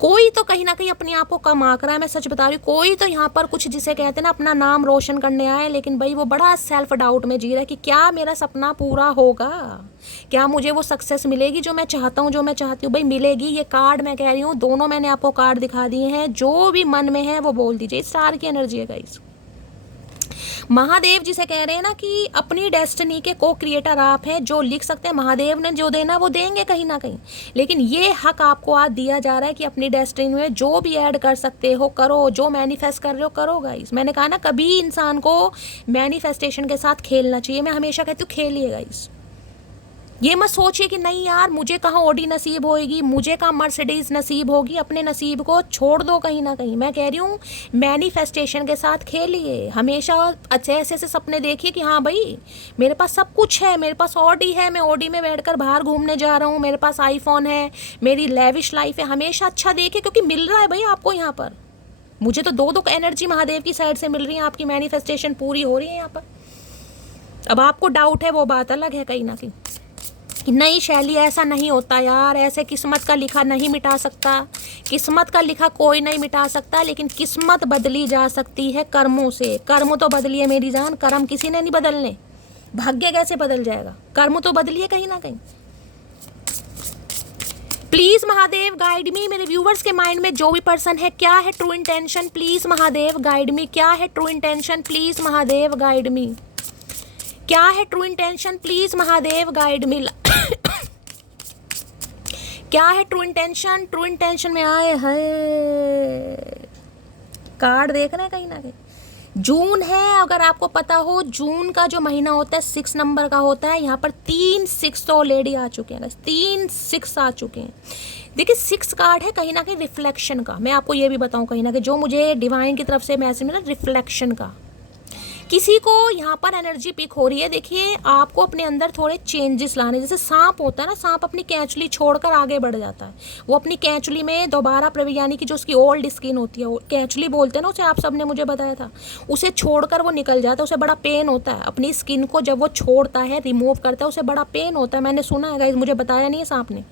कोई तो कहीं ना कहीं अपने आप को कम आंक रहा है, मैं सच बता रही हूँ। कोई तो यहाँ पर कुछ जिसे कहते हैं ना अपना नाम रोशन करने आया है, लेकिन भाई वो बड़ा सेल्फ डाउट में जी रहा है कि क्या मेरा सपना पूरा होगा, क्या मुझे वो सक्सेस मिलेगी जो मैं चाहता हूँ, जो मैं चाहती हूँ। भाई मिलेगी। ये कार्ड मैं कह रही हूँ, दोनों मैंने आपको कार्ड दिखा दिए हैं, जो भी मन में है वो बोल दीजिए। स्टार की एनर्जी है गाइस। महादेव जिसे कह रहे हैं ना कि अपनी डेस्टिनी के को क्रिएटर आप हैं, जो लिख सकते हैं। महादेव ने जो देना वो देंगे कहीं ना कहीं, लेकिन ये हक आपको आज दिया जा रहा है कि अपनी डेस्टिनी में जो भी ऐड कर सकते हो करो, जो मैनिफेस्ट कर रहे हो करो गाइस। मैंने कहा ना कभी इंसान को मैनिफेस्टेशन के साथ खेलना चाहिए। मैं हमेशा कहती हूँ खेलिए गाइस। ये मत सोचिए कि नहीं यार मुझे कहाँ ऑडी नसीब होएगी, मुझे कहाँ मर्सिडीज नसीब होगी। अपने नसीब को छोड़ दो कहीं ना कहीं। मैं कह रही हूँ मैनिफेस्टेशन के साथ खेलिए। हमेशा अच्छे ऐसे सपने देखिए कि हाँ भाई मेरे पास सब कुछ है, मेरे पास ऑडी है, मैं ऑडी में बैठकर बाहर घूमने जा रहा हूँ, मेरे पास आईफोन है, मेरी लेविश लाइफ है। हमेशा अच्छा देखिए, क्योंकि मिल रहा है भाई आपको यहाँ पर। मुझे तो 2 एनर्जी महादेव की साइड से मिल रही है, आपकी मैनिफेस्टेशन पूरी हो रही है यहाँ पर। अब आपको डाउट है वो बात अलग है कहीं ना कहीं कि नहीं शैली ऐसा नहीं होता यार, ऐसे किस्मत का लिखा नहीं मिटा सकता। किस्मत का लिखा कोई नहीं मिटा सकता, लेकिन किस्मत बदली जा सकती है कर्मों से। कर्म तो बदलिए मेरी जान, कर्म किसी ने नहीं बदलने। भाग्य कैसे बदल जाएगा, कर्म तो बदलिए कहीं ना कहीं। प्लीज महादेव गाइड मी। मेरे व्यूवर्स के माइंड में जो भी पर्सन है, क्या है true intention, please Mahadev guide मी। क्या है true intention, please Mahadev guide मी। क्या है true intention, please Mahadev guide मी। क्या है ट्रू इंटेंशन। ट्रू इंटेंशन में आए है कार्ड देख रहे हैं कहीं ना कहीं। जून है, अगर आपको पता हो जून का जो महीना होता है 6 नंबर का होता है। यहाँ पर 3 6 तो ऑलरेडी आ चुके हैं, 3 6 आ चुके हैं। देखिए 6 कार्ड है कहीं ना कहीं रिफ्लेक्शन का। मैं आपको ये भी बताऊं कहीं ना कहीं जो मुझे डिवाइन की तरफ से मैसेज मिला, रिफ्लेक्शन का। किसी को यहाँ पर एनर्जी पिक हो रही है। देखिए आपको अपने अंदर थोड़े चेंजेस लाने, जैसे सांप होता है ना, सांप अपनी कैंचुली छोड़कर आगे बढ़ जाता है। वो अपनी कैंचुली में दोबारा यानी कि जो उसकी ओल्ड स्किन होती है, कैंचुली बोलते हैं ना उसे, आप सबने मुझे बताया था, उसे छोड़कर वो निकल जाता है। उसे बड़ा पेन होता है अपनी स्किन को जब वो छोड़ता है, रिमूव करता है, उसे बड़ा पेन होता है। मैंने सुना है गाइस, मुझे बताया नहीं है सांप ने,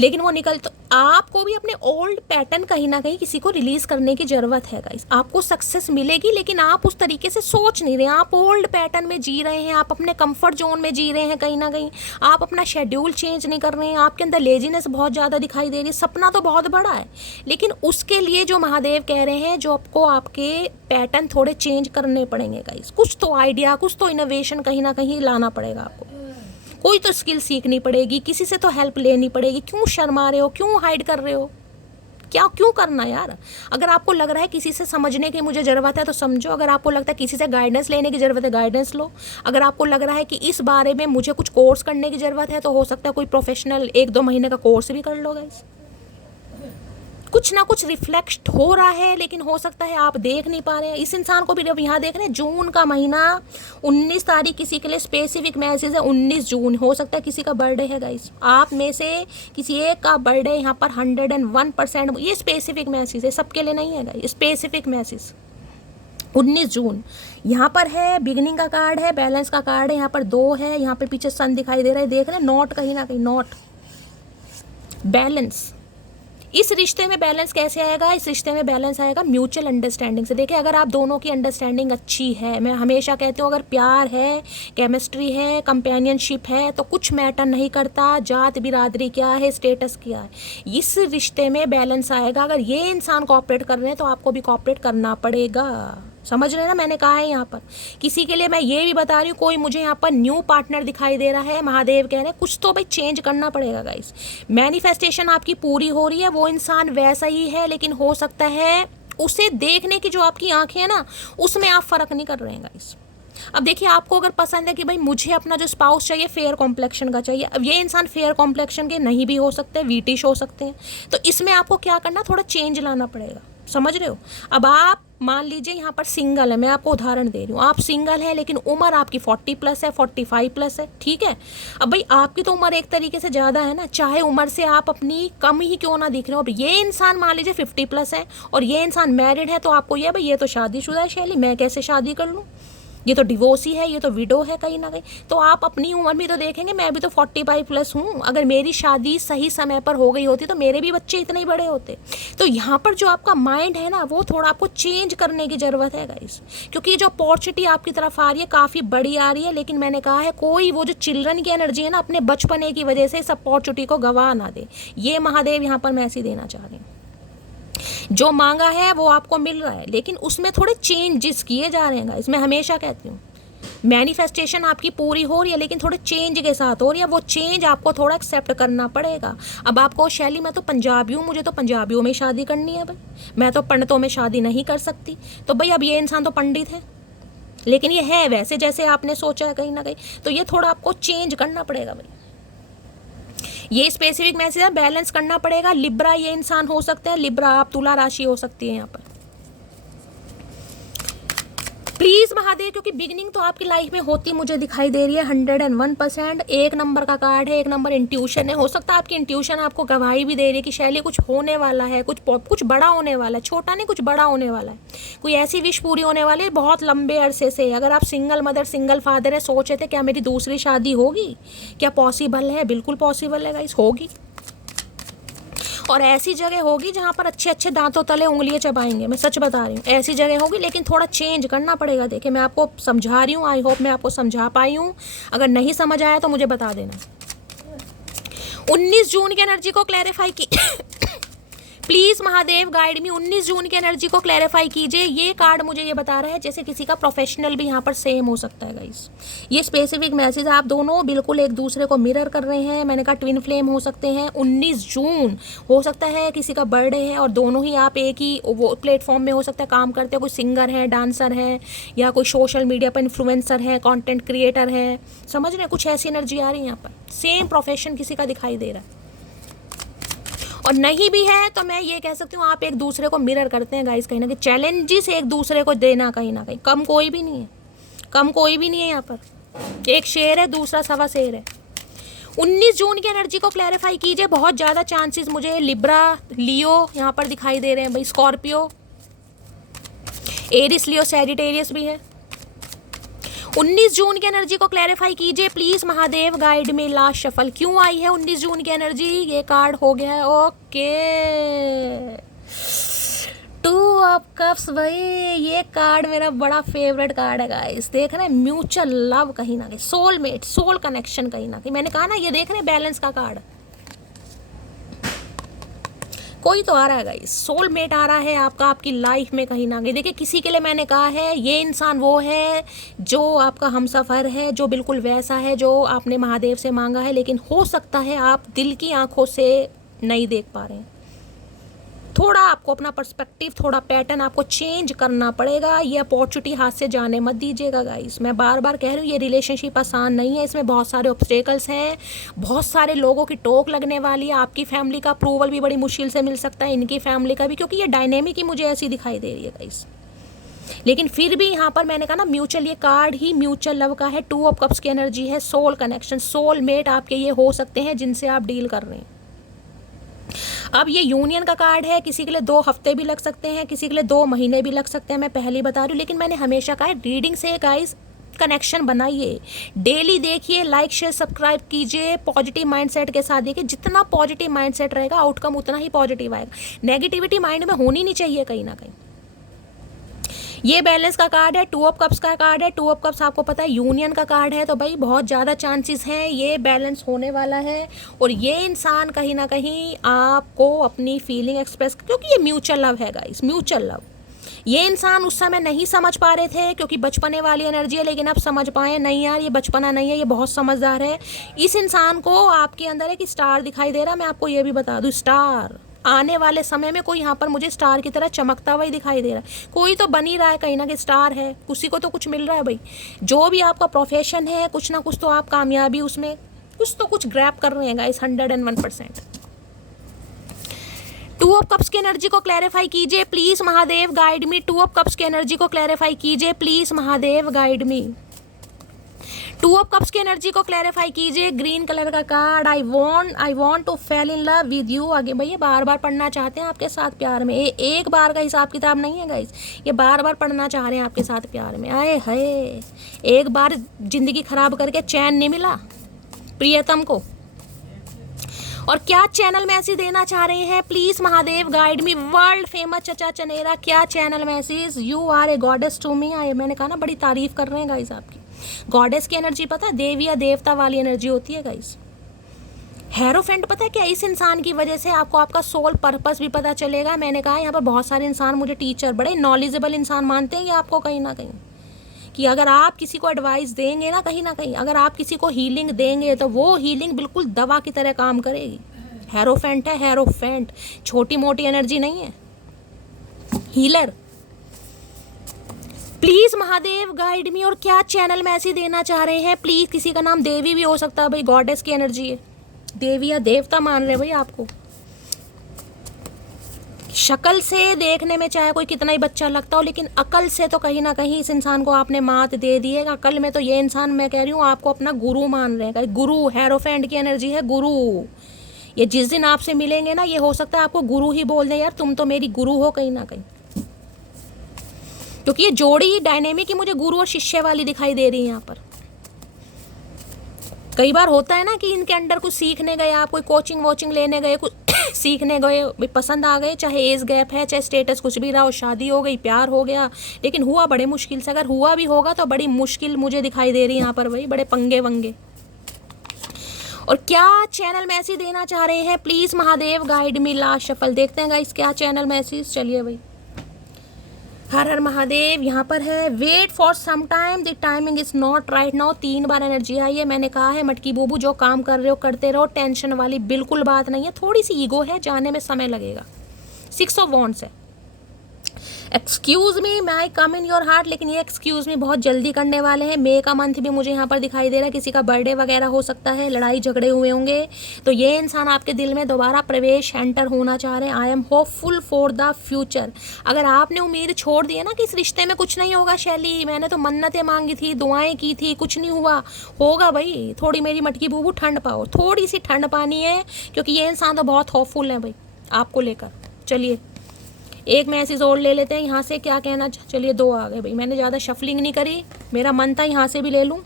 लेकिन वो निकल। तो आपको भी अपने ओल्ड पैटर्न कहीं ना कहीं किसी को रिलीज करने की जरूरत है गाइस। आपको सक्सेस मिलेगी, लेकिन आप उस तरीके से सोच नहीं रहे। आप ओल्ड पैटर्न में जी रहे हैं, आप अपने कंफर्ट जोन में जी रहे हैं कहीं ना कहीं। आप अपना शेड्यूल चेंज नहीं कर रहे हैं, आपके अंदर लेजीनेस बहुत ज़्यादा दिखाई दे रही है। सपना तो बहुत बड़ा है, लेकिन उसके लिए जो महादेव कह रहे हैं, जो आपको आपके पैटर्न थोड़े चेंज करने पड़ेंगे गाइस। कुछ तो आइडिया, कुछ तो इनोवेशन कहीं ना कहीं लाना पड़ेगा आपको। कोई तो स्किल सीखनी पड़ेगी, किसी से तो हेल्प लेनी पड़ेगी। क्यों शर्मा रहे हो, क्यों हाइड कर रहे हो, क्या क्यों करना यार। अगर आपको लग रहा है किसी से समझने की मुझे ज़रूरत है तो समझो। अगर आपको लगता है किसी से गाइडेंस लेने की ज़रूरत है, गाइडेंस लो। अगर आपको लग रहा है कि इस बारे में मुझे कुछ कोर्स करने की ज़रूरत है, तो हो सकता है कोई प्रोफेशनल 1-2 महीने का कोर्स भी कर लो गाइस। कुछ ना कुछ रिफ्लेक्ट हो रहा है, लेकिन हो सकता है आप देख नहीं पा रहे हैं। इस इंसान को भी जब यहाँ देख रहे हैं, जून का महीना 19 तारीख किसी के लिए स्पेसिफिक मैसेज है। 19 जून हो सकता है किसी का बर्थडे है गाइस। आप में से किसी एक का बर्थडे यहाँ पर 101%। ये स्पेसिफिक मैसेज है, सबके लिए नहीं है गाइस, स्पेसिफिक मैसेज। 19 जून यहाँ पर है, बिगनिंग का कार्ड है, बैलेंस का कार्ड है। यहाँ पर 2 है, यहाँ पर पीछे सन दिखाई दे रहा है, देख रहे हैं नॉट कहीं ना कहीं, नॉट बैलेंस। इस रिश्ते में बैलेंस कैसे आएगा, इस रिश्ते में बैलेंस आएगा म्यूचुअल अंडरस्टैंडिंग से। देखिए अगर आप दोनों की अंडरस्टैंडिंग अच्छी है, मैं हमेशा कहती हूँ अगर प्यार है, केमिस्ट्री है, कंपेनियनशिप है, तो कुछ मैटर नहीं करता जात बिरादरी क्या है, स्टेटस क्या है, इस रिश्ते में बैलेंस आएगा। अगर ये इंसान कोऑपरेट कर रहे हैं तो आपको भी कोऑपरेट करना पड़ेगा। समझ रहे हैं ना, मैंने कहा है यहाँ पर किसी के लिए मैं ये भी बता रही हूँ, कोई मुझे यहाँ पर न्यू पार्टनर दिखाई दे रहा है। महादेव कह रहे हैं कुछ तो भाई चेंज करना पड़ेगा गाइस। मैनिफेस्टेशन आपकी पूरी हो रही है, वो इंसान वैसा ही है, लेकिन हो सकता है उसे देखने की जो आपकी आंखें हैं ना, उसमें आप फ़र्क नहीं कर रहे हैं गाइस। अब देखिए आपको अगर पसंद है कि भाई मुझे अपना जो स्पाउस चाहिए फेयर कॉम्प्लेक्शन का चाहिए, अब ये इंसान फेयर कॉम्प्लेक्शन के नहीं भी हो सकते, वीटिश हो सकते हैं, तो इसमें आपको क्या करना, थोड़ा चेंज लाना पड़ेगा। समझ रहे हो। अब आप मान लीजिए यहाँ पर सिंगल है, मैं आपको उदाहरण दे रही हूँ, आप सिंगल है लेकिन उम्र आपकी 40 प्लस है, 45 प्लस है, ठीक है। अब भाई आपकी तो उम्र एक तरीके से ज़्यादा है ना, चाहे उम्र से आप अपनी कम ही क्यों ना दिख रहे हो। अब ये इंसान मान लीजिए 50 प्लस है और ये इंसान मैरिड है, तो आपको ये भाई ये तो शादीशुदा है शैली, मैं कैसे शादी कर लूँ, ये तो डिवोर्स ही है, ये तो विडो है कहीं ना कहीं। तो आप अपनी उम्र भी तो देखेंगे, मैं भी तो 45 प्लस हूँ, अगर मेरी शादी सही समय पर हो गई होती तो मेरे भी बच्चे इतने ही बड़े होते। तो यहाँ पर जो आपका माइंड है ना, वो थोड़ा आपको चेंज करने की ज़रूरत है गाइस, क्योंकि जो अपॉर्चुनिटी आपकी तरफ आ रही है काफ़ी बड़ी आ रही है, लेकिन मैंने कहा है कोई वो जो चिल्ड्रन की एनर्जी है ना, अपने बचपने की वजह से इस अपॉर्चुनिटी को गवा ना दे। ये महादेव यहाँ पर मैसेज देना चाह रहे हैं। जो मांगा है वो आपको मिल रहा है, लेकिन उसमें थोड़े चेंजेस किए जा रहे हैं। इसमें हमेशा कहती हूँ मैनिफेस्टेशन आपकी पूरी हो रही है, लेकिन थोड़े चेंज के साथ हो रही है। वो चेंज आपको थोड़ा एक्सेप्ट करना पड़ेगा। अब आपको शैली, मैं तो पंजाबी हूँ, मुझे तो पंजाबियों में शादी करनी है भाई, मैं तो पंडितों में शादी नहीं कर सकती। तो भाई अब ये इंसान तो पंडित है, लेकिन ये है वैसे जैसे आपने सोचा है कहीं ना कहीं, तो ये थोड़ा आपको चेंज करना पड़ेगा भाई। ये स्पेसिफिक मैसेज है, बैलेंस करना पड़ेगा। लिब्रा ये इंसान हो सकते हैं, लिब्रा आप तुला राशि हो सकती है यहाँ पर। प्लीज महादेव, क्योंकि बिगिनिंग तो आपकी लाइफ में होती मुझे दिखाई दे रही है 101%। एक नंबर का कार्ड है, एक नंबर इंट्यूशन है। हो सकता है आपकी इंट्यूशन आपको गवाही भी दे रही है कि शैली कुछ होने वाला है, कुछ बड़ा होने वाला है, छोटा नहीं कुछ बड़ा होने वाला है, कोई ऐसी विश पूरी होने वाली है बहुत लंबे अरसे से। अगर आप सिंगल मदर सिंगल फादर है, सोच रहे थे क्या मेरी दूसरी शादी होगी, क्या पॉसिबल है, बिल्कुल पॉसिबल है गाइस, होगी। और ऐसी जगह होगी जहाँ पर अच्छे अच्छे दांतों तले उंगलियां चबाएंगे, मैं सच बता रही हूँ, ऐसी जगह होगी। लेकिन थोड़ा चेंज करना पड़ेगा। देखिए मैं आपको समझा रही हूँ, आई होप मैं आपको समझा पाई हूँ। अगर नहीं समझ आया तो मुझे बता देना। 19 जून की एनर्जी को क्लैरिफाई की प्लीज महादेव गाइड मी, 19 जून की एनर्जी को क्लैरिफाई कीजिए। ये कार्ड मुझे ये बता रहा है जैसे किसी का प्रोफेशनल भी यहाँ पर सेम हो सकता है गाइस। ये स्पेसिफिक मैसेज, आप दोनों बिल्कुल एक दूसरे को मिरर कर रहे हैं। मैंने कहा ट्विन फ्लेम हो सकते हैं। 19 जून हो सकता है किसी का बर्थडे है और दोनों ही आप एक ही वो प्लेटफॉर्म में हो सकता है काम करते हो। कोई सिंगर है, डांसर है, या कोई सोशल मीडिया पर इन्फ्लुएंसर है, कॉन्टेंट क्रिएटर है, समझ रहे, कुछ ऐसी एनर्जी आ रही है यहाँ पर। सेम प्रोफेशन किसी का दिखाई दे रहा है। और नहीं भी है तो मैं ये कह सकती हूँ आप एक दूसरे को मिरर करते हैं गाइस, कहीं ना कहीं चैलेंजेस एक दूसरे को देना, कहीं ना कहीं कम कोई भी नहीं है, कम कोई भी नहीं है यहाँ पर। एक शेर है, दूसरा सवा शेर है। 19 जून की एनर्जी को क्लैरिफाई कीजिए। बहुत ज़्यादा चांसेस मुझे लिब्रा, लियो यहाँ पर दिखाई दे रहे हैं भाई, स्कॉर्पियो, एरिस, लियो, सैजिटेरियस भी है। 19 जून की एनर्जी को क्लैरिफाई कीजिए प्लीज महादेव गाइड में। लास्ट शफल क्यों आई है 19 जून की एनर्जी, ये कार्ड हो गया है। ओके, 2 ऑफ कप्स भाई, ये कार्ड मेरा बड़ा फेवरेट कार्ड है गाइस। देख रहे हैं म्यूचुअल लव, कहीं ना कहीं सोलमेट, सोल कनेक्शन, कहीं ना कहीं मैंने कहा ना, ये देख रहे हैं बैलेंस का कार्ड। कोई तो आ रहा है गाइस, सोलमेट आ रहा है आपका आपकी लाइफ में कहीं ना कहीं। देखिए किसी के लिए मैंने कहा है ये इंसान वो है जो आपका हमसफर है, जो बिल्कुल वैसा है जो आपने महादेव से मांगा है, लेकिन हो सकता है आप दिल की आंखों से नहीं देख पा रहे हैं। थोड़ा आपको अपना पर्सपेक्टिव, थोड़ा पैटर्न आपको चेंज करना पड़ेगा। ये अपॉर्चुनिटी हाथ से जाने मत दीजिएगा गाइस। मैं बार बार कह रही हूँ ये रिलेशनशिप आसान नहीं है, इसमें बहुत सारे ऑब्स्टेकल्स हैं, बहुत सारे लोगों की टोक लगने वाली है। आपकी फैमिली का अप्रूवल भी बड़ी मुश्किल से मिल सकता है, इनकी फैमिली का भी, क्योंकि ये डायनेमिक ही मुझे ऐसी दिखाई दे रही है गाइस। लेकिन फिर भी यहाँ पर मैंने कहा ना म्यूचुअल, ये कार्ड ही म्यूचुअल लव का है। 2 ऑफ कप्स की एनर्जी है, सोल कनेक्शन, सोलमेट आपके ये हो सकते हैं जिनसे आप डील कर रहे हैं। अब ये यूनियन का कार्ड है, किसी के लिए 2 हफ्ते भी लग सकते हैं, किसी के लिए 2 महीने भी लग सकते हैं, मैं पहले ही बता रही हूँ। लेकिन मैंने हमेशा कहा है रीडिंग से गाइस कनेक्शन बनाइए, डेली देखिए, लाइक शेयर सब्सक्राइब कीजिए, पॉजिटिव माइंडसेट के साथ देखिए। जितना पॉजिटिव माइंडसेट रहेगा आउटकम उतना ही पॉजिटिव आएगा। नेगेटिविटी माइंड में होनी नहीं चाहिए कहीं ना कहीं। ये बैलेंस का कार्ड है, 2 ऑफ कप्स का कार्ड है। 2 ऑफ कप्स आपको पता है यूनियन का कार्ड है, तो भाई बहुत ज़्यादा चांसेस हैं ये बैलेंस होने वाला है। और ये इंसान कहीं ना कहीं आपको अपनी फीलिंग एक्सप्रेस, क्योंकि ये म्यूचुअल लव है गाइस, म्यूचुअल लव। ये इंसान उस समय नहीं समझ पा रहे थे क्योंकि बचपने वाली एनर्जी है, लेकिन अब समझ पाए नहीं यार ये बचपना नहीं है, ये बहुत समझदार है। इस इंसान को आपके अंदर एक स्टार दिखाई दे रहा है। मैं आपको ये भी बता दूँ, स्टार आने वाले समय में कोई यहाँ पर मुझे स्टार की तरह चमकता हुआ ही दिखाई दे रहा है। कोई तो बन ही रहा है कहीं ना कहीं, स्टार है, किसी को तो कुछ मिल रहा है भाई। जो भी आपका प्रोफेशन है कुछ ना कुछ तो आप कामयाबी उसमें कुछ तो कुछ ग्रैब कर रहे हैं गाइस, 101%। टू ऑफ कप्स की एनर्जी को क्लैरिफाई कीजिए please Mahadev, guide me. Two of cups की एनर्जी को क्लैरिफाई कीजिए please Mahadev, guide me. Two of cups की एनर्जी को क्लैरिफाई कीजिए। ग्रीन कलर का card, I want to fell in love with you. आगे भैया बार बार पढ़ना चाहते हैं आपके साथ प्यार में। एक बार का हिसाब किताब नहीं है गाइस, ये बार बार पढ़ना चाह रहे हैं आपके साथ प्यार में। आए हाय, एक बार जिंदगी खराब करके चैन नहीं मिला प्रियतम को। और क्या चैनल मैसेज देना चाह रहे हैं please Mahadev, guide me. World famous चचा चनेरा, क्या channel message? You are a goddess to me. मैंने कहा ना, बड़ी तारीफ कर रहे हैं गाइस आपकी। गॉडेस की एनर्जी पता है, देवी या देवता वाली एनर्जी होती है गाइस। हेरोफेंट पता है क्या, इस इंसान की वजह से आपको आपका सोल पर्पस भी पता चलेगा। मैंने कहा यहाँ पर बहुत सारे इंसान मुझे टीचर, बड़े नॉलेजेबल इंसान मानते हैं ये आपको कहीं ना कहीं, कि अगर आप किसी को एडवाइस देंगे ना कहीं, अगर आप किसी को हीलिंग देंगे तो वो हीलिंग बिल्कुल दवा की तरह काम करेगी। हेरोफेंट है, हेरोफेंट, छोटी मोटी एनर्जी नहीं है, हीलर। प्लीज महादेव गाइड मी। और क्या चैनल मैसेज देना चाह रहे हैं प्लीज? किसी का नाम देवी भी हो सकता है भाई, गॉडेस की एनर्जी है, देवी या देवता मान रहे भाई आपको। शक्ल से देखने में चाहे कोई कितना ही बच्चा लगता हो, लेकिन अकल से तो कहीं ना कहीं इस इंसान को आपने मात दे दी है। अकल में तो ये इंसान, मैं कह रही हूँ, आपको अपना गुरु मान रहे हैं। गुरु, हेरोफेंट की एनर्जी है, गुरु। ये जिस दिन आपसे मिलेंगे ना, ये हो सकता है आपको गुरु ही बोल दें, यार तुम तो मेरी गुरु हो कहीं ना कहीं। क्योंकि ये जोड़ी डायनेमिक ही मुझे गुरु और शिष्य वाली दिखाई दे रही है यहाँ पर। कई बार होता है ना कि इनके अंडर कुछ सीखने गए आप, कोई कोचिंग वोचिंग लेने गए, कुछ सीखने गए, पसंद आ गए, चाहे एज गैप है, चाहे स्टेटस कुछ भी रहा हो, शादी हो गई, प्यार हो गया, लेकिन हुआ बड़े मुश्किल से। अगर हुआ भी होगा तो बड़ी मुश्किल मुझे दिखाई दे रही है यहाँ पर भाई, बड़े पंगे वंगे। और क्या चैनल मैसेज देना चाह रहे हैं please Mahadev, guide me. Last shuffle देखते हैं गाइस क्या चैनल मैसेज। चलिए भाई, हर हर महादेव। यहाँ पर है, wait for some time, the timing is not right now. 3 बार एनर्जी आई है। मैंने कहा है मटकी बूबू, जो काम कर रहे हो करते रहो, टेंशन वाली बिल्कुल बात नहीं है। थोड़ी सी ईगो है, जाने में समय लगेगा। 6 ऑफ वॉन्ड्स है। एक्सक्यूज मी, मैं आई कम इन योर हार्ट, लेकिन ये एक्सक्यूज मी बहुत जल्दी करने वाले हैं। मे का मंथ भी मुझे यहाँ पर दिखाई दे रहा है, किसी का बर्थडे वगैरह हो सकता है, लड़ाई झगड़े हुए होंगे, तो ये इंसान आपके दिल में दोबारा प्रवेश एंटर होना चाह रहे हैं। I am hopeful for the future. अगर आपने उम्मीद छोड़ दी है ना कि इस रिश्ते में कुछ नहीं होगा, शैली मैंने तो मन्नतें मांगी थी, दुआएं की थी, कुछ नहीं हुआ, होगा भाई। थोड़ी मेरी मटकी बूबू ठंड पाओ, थोड़ी सी ठंड पानी है, क्योंकि ये इंसान तो बहुत होपफुल है भाई आपको लेकर। चलिए एक मैसेज और ले लेते हैं यहाँ से, क्या कहना। चलिए 2 आ गए भाई, मैंने ज़्यादा शफलिंग नहीं करी, मेरा मन था यहाँ से भी ले लूँ।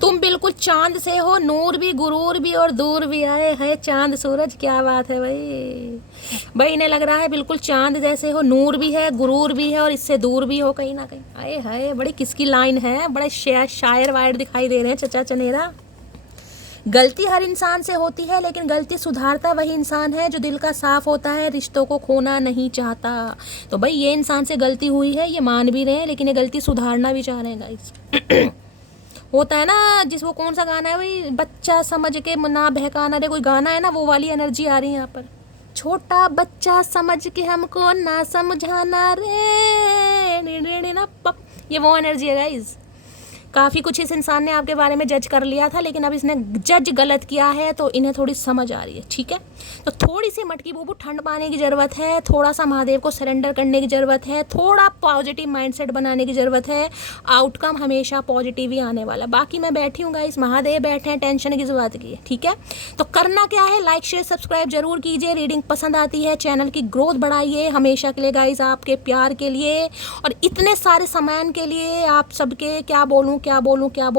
तुम बिल्कुल चांद से हो, नूर भी, गुरूर भी और दूर भी। आए है चांद सूरज, क्या बात है भाई। इन्हें लग रहा है बिल्कुल चांद जैसे हो, नूर भी है, गुरूर भी है और इससे दूर भी हो कहीं ना कहीं। आए हाय, बड़ी किसकी लाइन है, बड़े शायर वायर दिखाई दे रहे हैं चचा चनेरा। गलती हर इंसान से होती है, लेकिन गलती सुधारता वही इंसान है जो दिल का साफ होता है, रिश्तों को खोना नहीं चाहता। तो भाई ये इंसान से गलती हुई है, ये मान भी रहे हैं, लेकिन ये गलती सुधारना भी चाह रहे हैं गाइस। होता है ना, जिस वो कौन सा गाना है भाई, बच्चा समझ के ना बहकाना रे, कोई गाना है ना, वो वाली एनर्जी आ रही है यहाँ पर। छोटा बच्चा समझ के हमको ना समझाना रे ना पप, ये वो एनर्जी है गाइस। काफ़ी कुछ इस इंसान ने आपके बारे में जज कर लिया था, लेकिन अब इसने जज गलत किया है, तो इन्हें थोड़ी समझ आ रही है। ठीक है, तो थोड़ी सी मटकी बूबू ठंड पाने की ज़रूरत है, थोड़ा सा महादेव को सरेंडर करने की ज़रूरत है, थोड़ा पॉजिटिव माइंडसेट बनाने की ज़रूरत है। आउटकम हमेशा पॉजिटिव ही आने वाला। बाकी मैं बैठी हूँ गाइस, महादेव बैठे हैं, टेंशन किस बात की है। ठीक है, तो करना क्या है, लाइक शेयर सब्सक्राइब जरूर कीजिए। रीडिंग पसंद आती है, चैनल की ग्रोथ बढ़ाइए हमेशा के लिए गाइस, आपके प्यार के लिए और इतने सारे सामान के लिए आप सबके क्या बोलूँ,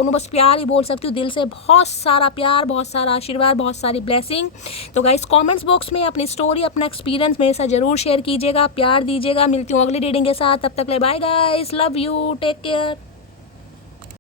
बस प्यार ही बोल सकती हूँ दिल से। बहुत सारा प्यार, बहुत सारा आशीर्वाद, बहुत सारी ब्लेसिंग। तो गाइस कमेंट्स बॉक्स में अपनी स्टोरी, अपना एक्सपीरियंस मेरे साथ जरूर शेयर कीजिएगा, प्यार दीजिएगा। मिलती हूँ अगली रीडिंग के साथ, तब तक ले bye guys, love you, take care.